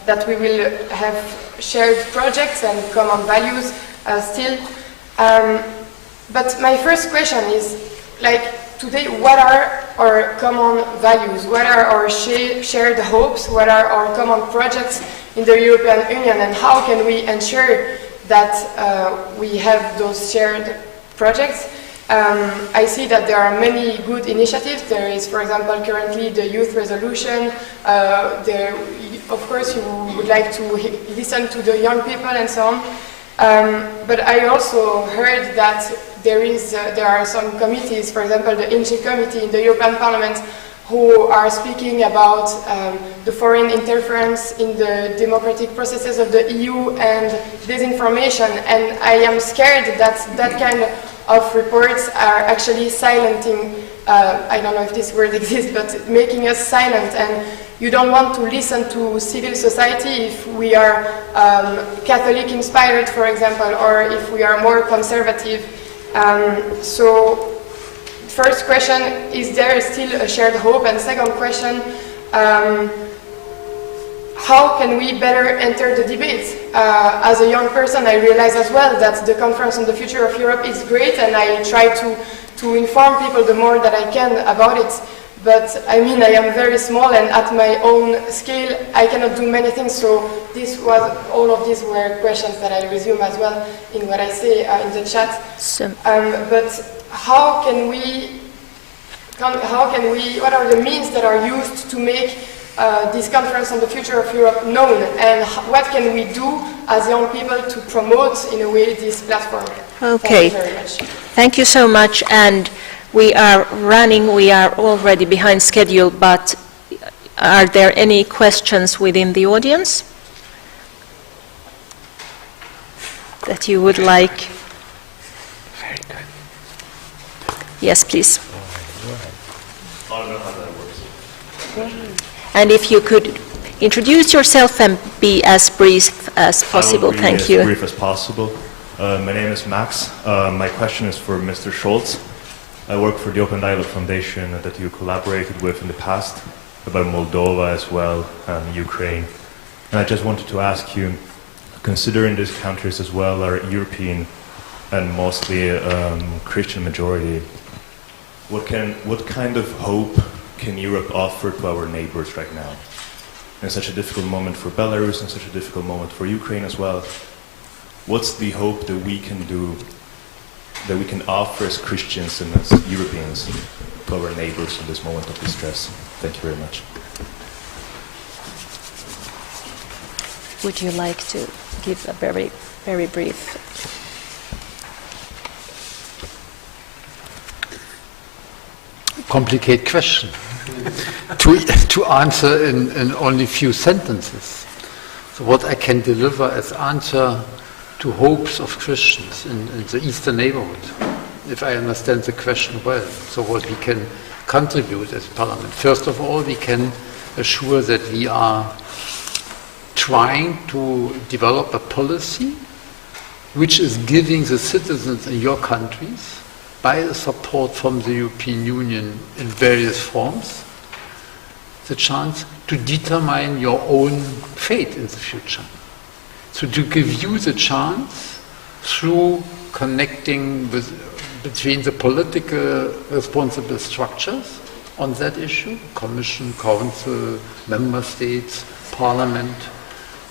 that we will have shared projects and common values still. But my first question is, like, today, what are our common values? What are our shared hopes? What are our common projects in the European Union, and how can we ensure that we have those shared projects? I see that there are many good initiatives. There is, for example, currently the youth resolution. Of course, you would like to listen to the young people and so on. But I also heard that there are some committees, for example, the INCHI committee in the European Parliament, who are speaking about the foreign interference in the democratic processes of the EU and disinformation. And I am scared that that kind of reports are actually silencing, I don't know if this word exists, but making us silent. And you don't want to listen to civil society if we are Catholic inspired, for example, or if we are more conservative. So, first question, is there still a shared hope? And second question, how can we better enter the debate? As a young person, I realize as well that the Conference on the Future of Europe is great, and I try to inform people the more that I can about it. But I mean, I am very small, and at my own scale, I cannot do many things. So all of these were questions that I resume as well in what I say in the chat. But how can we, what are the means that are used to make this Conference on the Future of Europe known, and what can we do as young people to promote, in a way, this platform? Okay. Thank you very much. Thank you so much. And we are running, we are already behind schedule, but are there any questions within the audience that you would like? Very good. Yes, please. And if you could introduce yourself and be as brief as possible. I will be Thank as you. brief as possible. My name is Max. My question is for Mr. Scholz. I work for the Open Dialogue Foundation that you collaborated with in the past, about Moldova as well, Ukraine. And I just wanted to ask you, considering these countries as well are European and mostly Christian majority, what kind of hope can Europe offer to our neighbors right now? In such a difficult moment for Belarus, and such a difficult moment for Ukraine as well, what's the hope that we can do, that we can offer as Christians and as Europeans to our neighbors in this moment of distress? Thank you very much. Would you like to give a very, very brief? Complicated question to answer in only few sentences. So what I can deliver as answer to hopes of Christians in the Eastern neighborhood, if I understand the question well. So what we can contribute as Parliament. First of all, we can assure that we are trying to develop a policy which is giving the citizens in your countries, by the support from the European Union in various forms, the chance to determine your own fate in the future. So to give you the chance, through connecting with between the political responsible structures on that issue, Commission, Council, Member States, Parliament,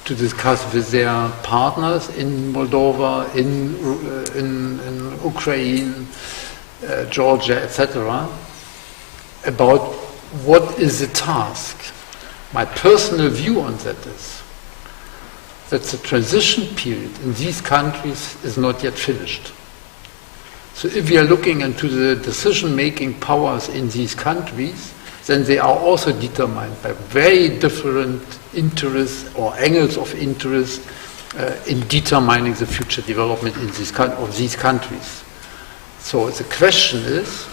to discuss with their partners in Moldova, in Ukraine, Georgia, etc., about what is the task. My personal view on that is that the transition period in these countries is not yet finished. So if we are looking into the decision-making powers in these countries, then they are also determined by very different interests or angles of interest in determining the future development in these these countries. So the question is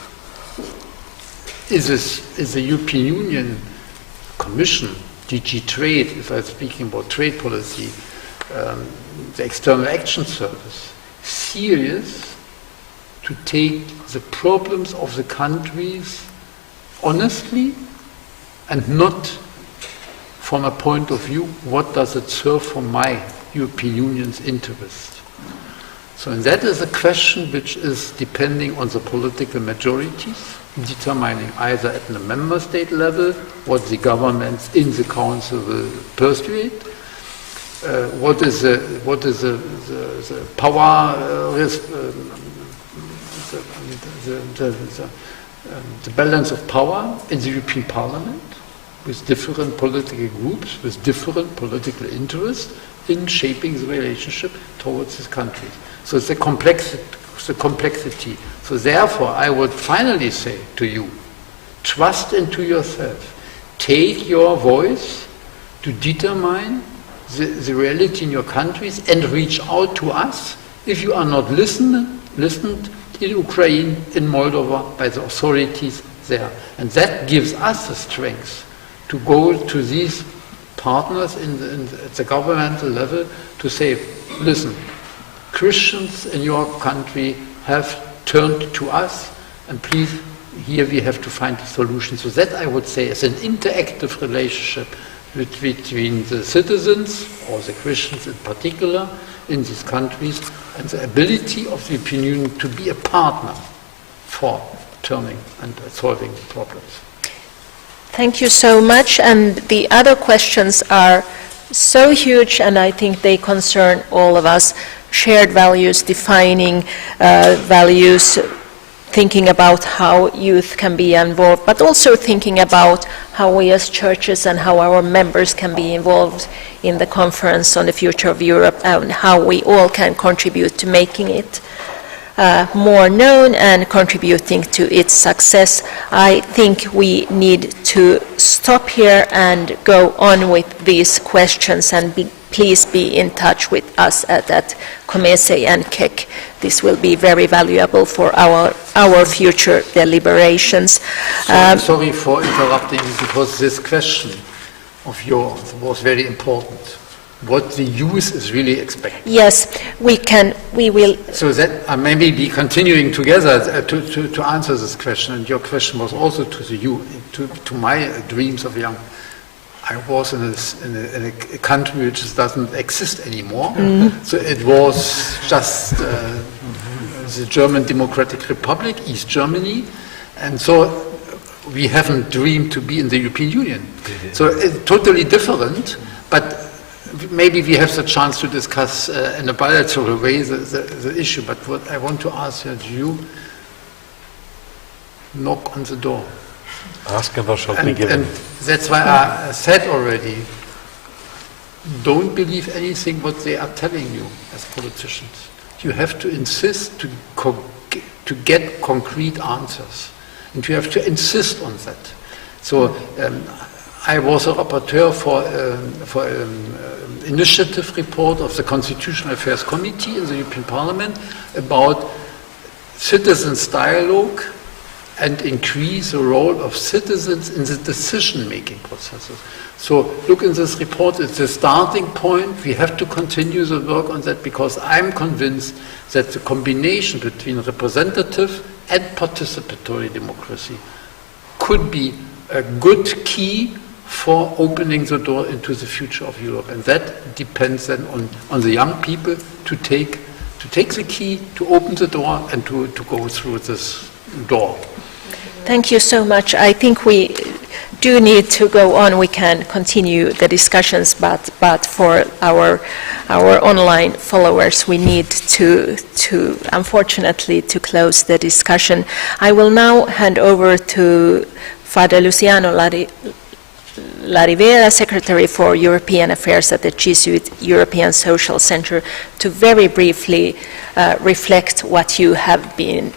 the European Union Commission, DG Trade, if I'm speaking about trade policy, the External Action Service, serious to take the problems of the countries honestly and not from a point of view, what does it serve for my European Union's interest? So and that is a question which is depending on the political majorities, determining either at the member state level what the governments in the council will persuade, what is the power the balance of power in the European Parliament with different political groups, with different political interests in shaping the relationship towards these countries. So it's the complexity. So therefore, I would finally say to you, trust into yourself. Take your voice to determine the reality in your countries and reach out to us if you are not listened in Ukraine, in Moldova, by the authorities there. And that gives us the strength to go to these partners at the governmental level to say, listen, Christians in your country have turned to us, and please, here we have to find a solution. So that, I would say, is an interactive relationship between the citizens, or the Christians in particular, in these countries, and the ability of the European Union to be a partner for turning and solving problems. Thank you so much. And the other questions are so huge, and I think they concern all of us. Shared values, defining values, thinking about how youth can be involved, but also thinking about how we as churches and how our members can be involved in the Conference on the Future of Europe, and how we all can contribute to making it more known and contributing to its success. I think we need to stop here and go on with these questions, and please be in touch with us at COMECE and CEC. This will be very valuable for our future deliberations. Sorry for interrupting, because this question of yours was very important. What the youth is really expecting. Yes, we will. So that maybe be continuing together to answer this question. And your question was also to the youth, to my dreams of young. I was in a country which doesn't exist anymore. Mm-hmm. So it was just the German Democratic Republic, East Germany, and so we haven't dreamed to be in the European Union. Mm-hmm. So it's totally different, but maybe we have the chance to discuss in a bilateral way the issue. But what I want to ask you, knock on the door. Ask and thou shalt be given. And that's why I said already, don't believe anything what they are telling you as politicians. You have to insist to get concrete answers. And you have to insist on that. So I was a rapporteur for an initiative report of the Constitutional Affairs Committee in the European Parliament about citizens' dialogue and increase the role of citizens in the decision-making processes. So look in this report, it's a starting point. We have to continue the work on that, because I'm convinced that the combination between representative and participatory democracy could be a good key for opening the door into the future of Europe. And that depends then on the young people to take to take the key, to open the door, and to go through this door. Thank you so much. I think we do need to go on. We can continue the discussions, but for our online followers, we need to unfortunately to close the discussion. I will now hand over to Father Luciano Larivera, Secretary for European Affairs at the Jesuit European Social Center, to very briefly reflect what you have been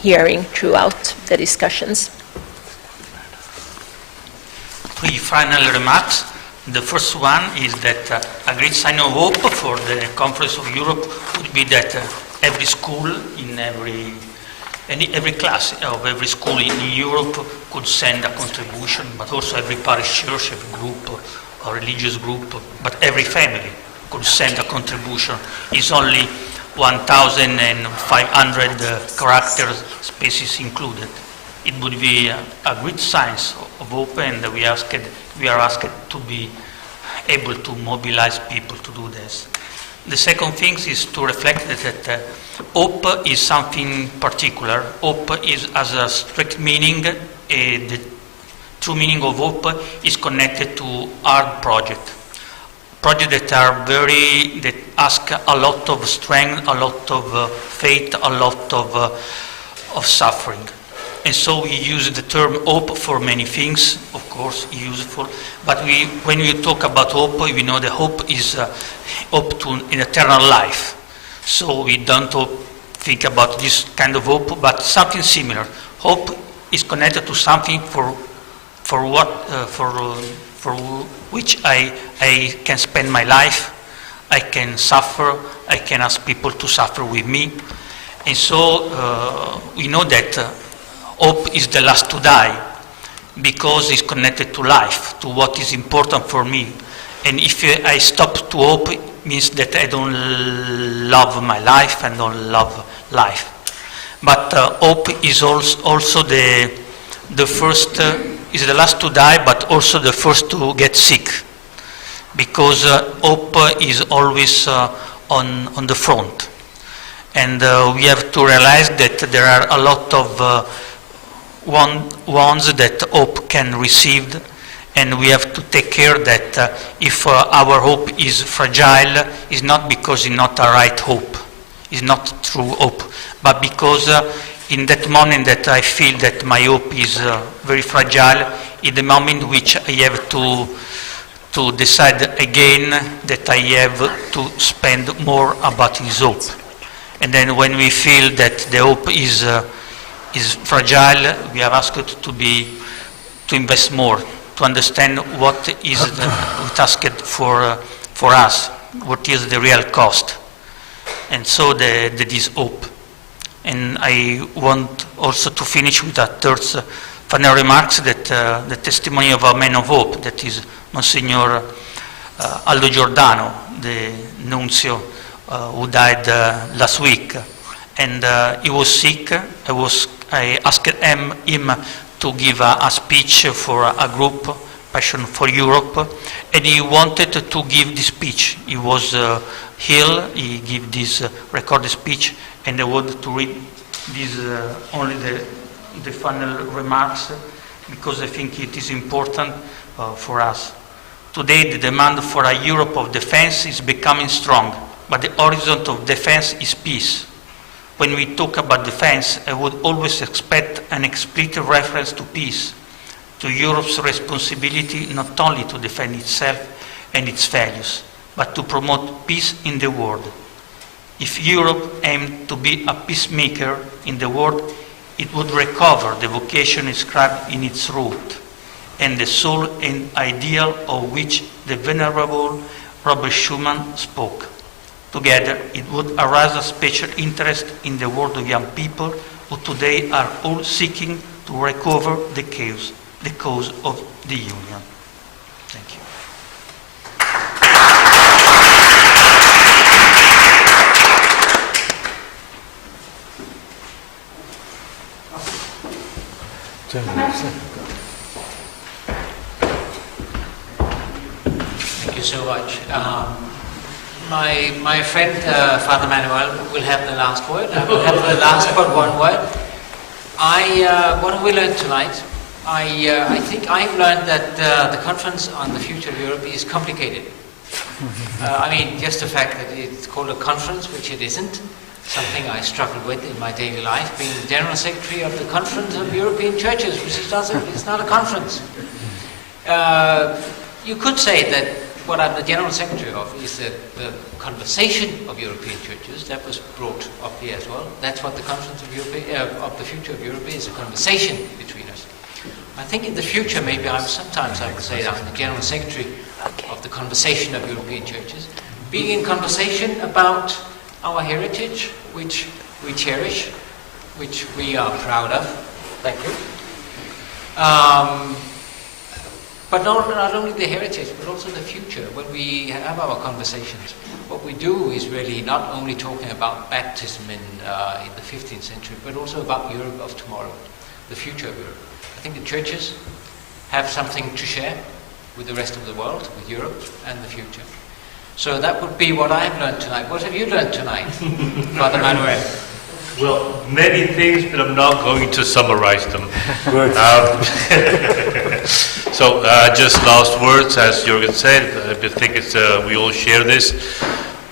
hearing throughout the discussions. 3 final remarks. The first one is that a great sign of hope for the Conference of Europe would be that every school in every class of every school in Europe could send a contribution, but also every parish church, every group or religious group, but every family could send a contribution. It's only 1,500 characters, spaces included. It would be a great sign of hope, and we are asked to be able to mobilize people to do this. The second thing is to reflect that hope is something particular. Hope has a strict meaning. The true meaning of hope is connected to art projects that are that ask a lot of strength, a lot of faith, a lot of suffering. And so we use the term hope for many things, of course, useful. But when we talk about hope, we know that hope is hope to an eternal life. So we don't think about this kind of hope, but something similar. Hope is connected to something for which I can spend my life. I can suffer. I can ask people to suffer with me. And so we know that hope is the last to die, because it's connected to life, to what is important for me. And if I stop to hope, it means that I don't love my life and don't love life. But hope is also the first, is the last to die, but also the first to get sick, because hope is always on the front. And we have to realize that there are a lot of ones that hope can receive, and we have to take care that if our hope is fragile, it's not because it's not a right hope, it's not true hope, but because in that moment that I feel that my hope is very fragile, in the moment which I have to decide again that I have to spend more about his hope. And then when we feel that the hope is fragile, we are asked to invest more, to understand what is asked for us, what is the real cost. And so that is hope. And I want also to finish with a third final remarks, that the testimony of a man of hope, that is Monsignor Aldo Giordano, the nuncio who died last week. And he was sick. I asked him to give a speech for a group, Passion for Europe, and he wanted to give this speech. He was ill. He gave this recorded speech, and I wanted to read this only the final remarks, because I think it is important for us. Today, the demand for a Europe of defense is becoming strong, but the horizon of defense is peace. When we talk about defense, I would always expect an explicit reference to peace, to Europe's responsibility not only to defend itself and its values, but to promote peace in the world. If Europe aimed to be a peacemaker in the world, it would recover the vocation inscribed in its root, and the soul and ideal of which the venerable Robert Schuman spoke. Together, it would arouse a special interest in the world of young people who today are all seeking to recover the cause of the Union. Thank you. Thank you so much. My friend Father Manuel will have the last word. I will have the last but one word. What have we learned tonight? I think I've learned that the conference on the future of Europe is complicated. I mean, just the fact that it's called a conference, which it isn't, something I struggle with in my daily life, being the General Secretary of the Conference of European Churches, which it's not a conference. You could say that what I'm the General Secretary of is the conversation of European churches. That was brought up here as well. That's what the Conference of the Future of Europe is, a conversation between us. I think in the future, maybe sometimes I would say that I'm the General Secretary of the conversation of European churches, being in conversation about our heritage, which we cherish, which we are proud of. Thank you. But not only the heritage, but also the future. When we have our conversations, what we do is really not only talking about baptism in the 15th century, but also about Europe of tomorrow, the future of Europe. I think the churches have something to share with the rest of the world, with Europe and the future. So that would be what I've learned tonight. What have you learned tonight, Father Manuel? Well, many things, but I'm not going to summarize them. So, just last words, as Jürgen said, I think we all share this.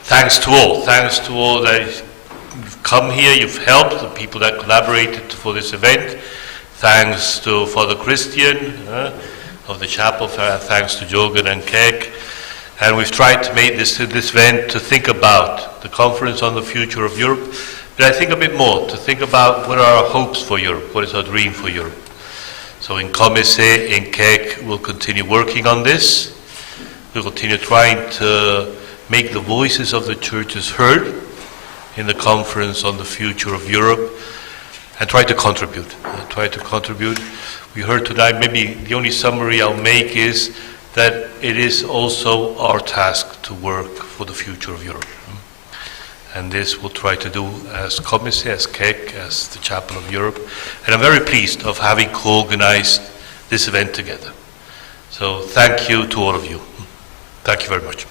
Thanks to all that you've come here, you've helped, the people that collaborated for this event. Thanks to Father Christian of the chapel, thanks to Jürgen and Kek. And we've tried to make this event to think about the conference on the future of Europe, but I think a bit more, to think about what are our hopes for Europe, what is our dream for Europe. So in COMECE, in Kek, we'll continue working on this. We'll continue trying to make the voices of the churches heard in the conference on the future of Europe, and try to contribute. We heard tonight, maybe the only summary I'll make is that it is also our task to work for the future of Europe. And this we'll try to do as COMECE, as Kek, as the Chapel of Europe. And I'm very pleased of having co-organized this event together. So thank you to all of you. Thank you very much.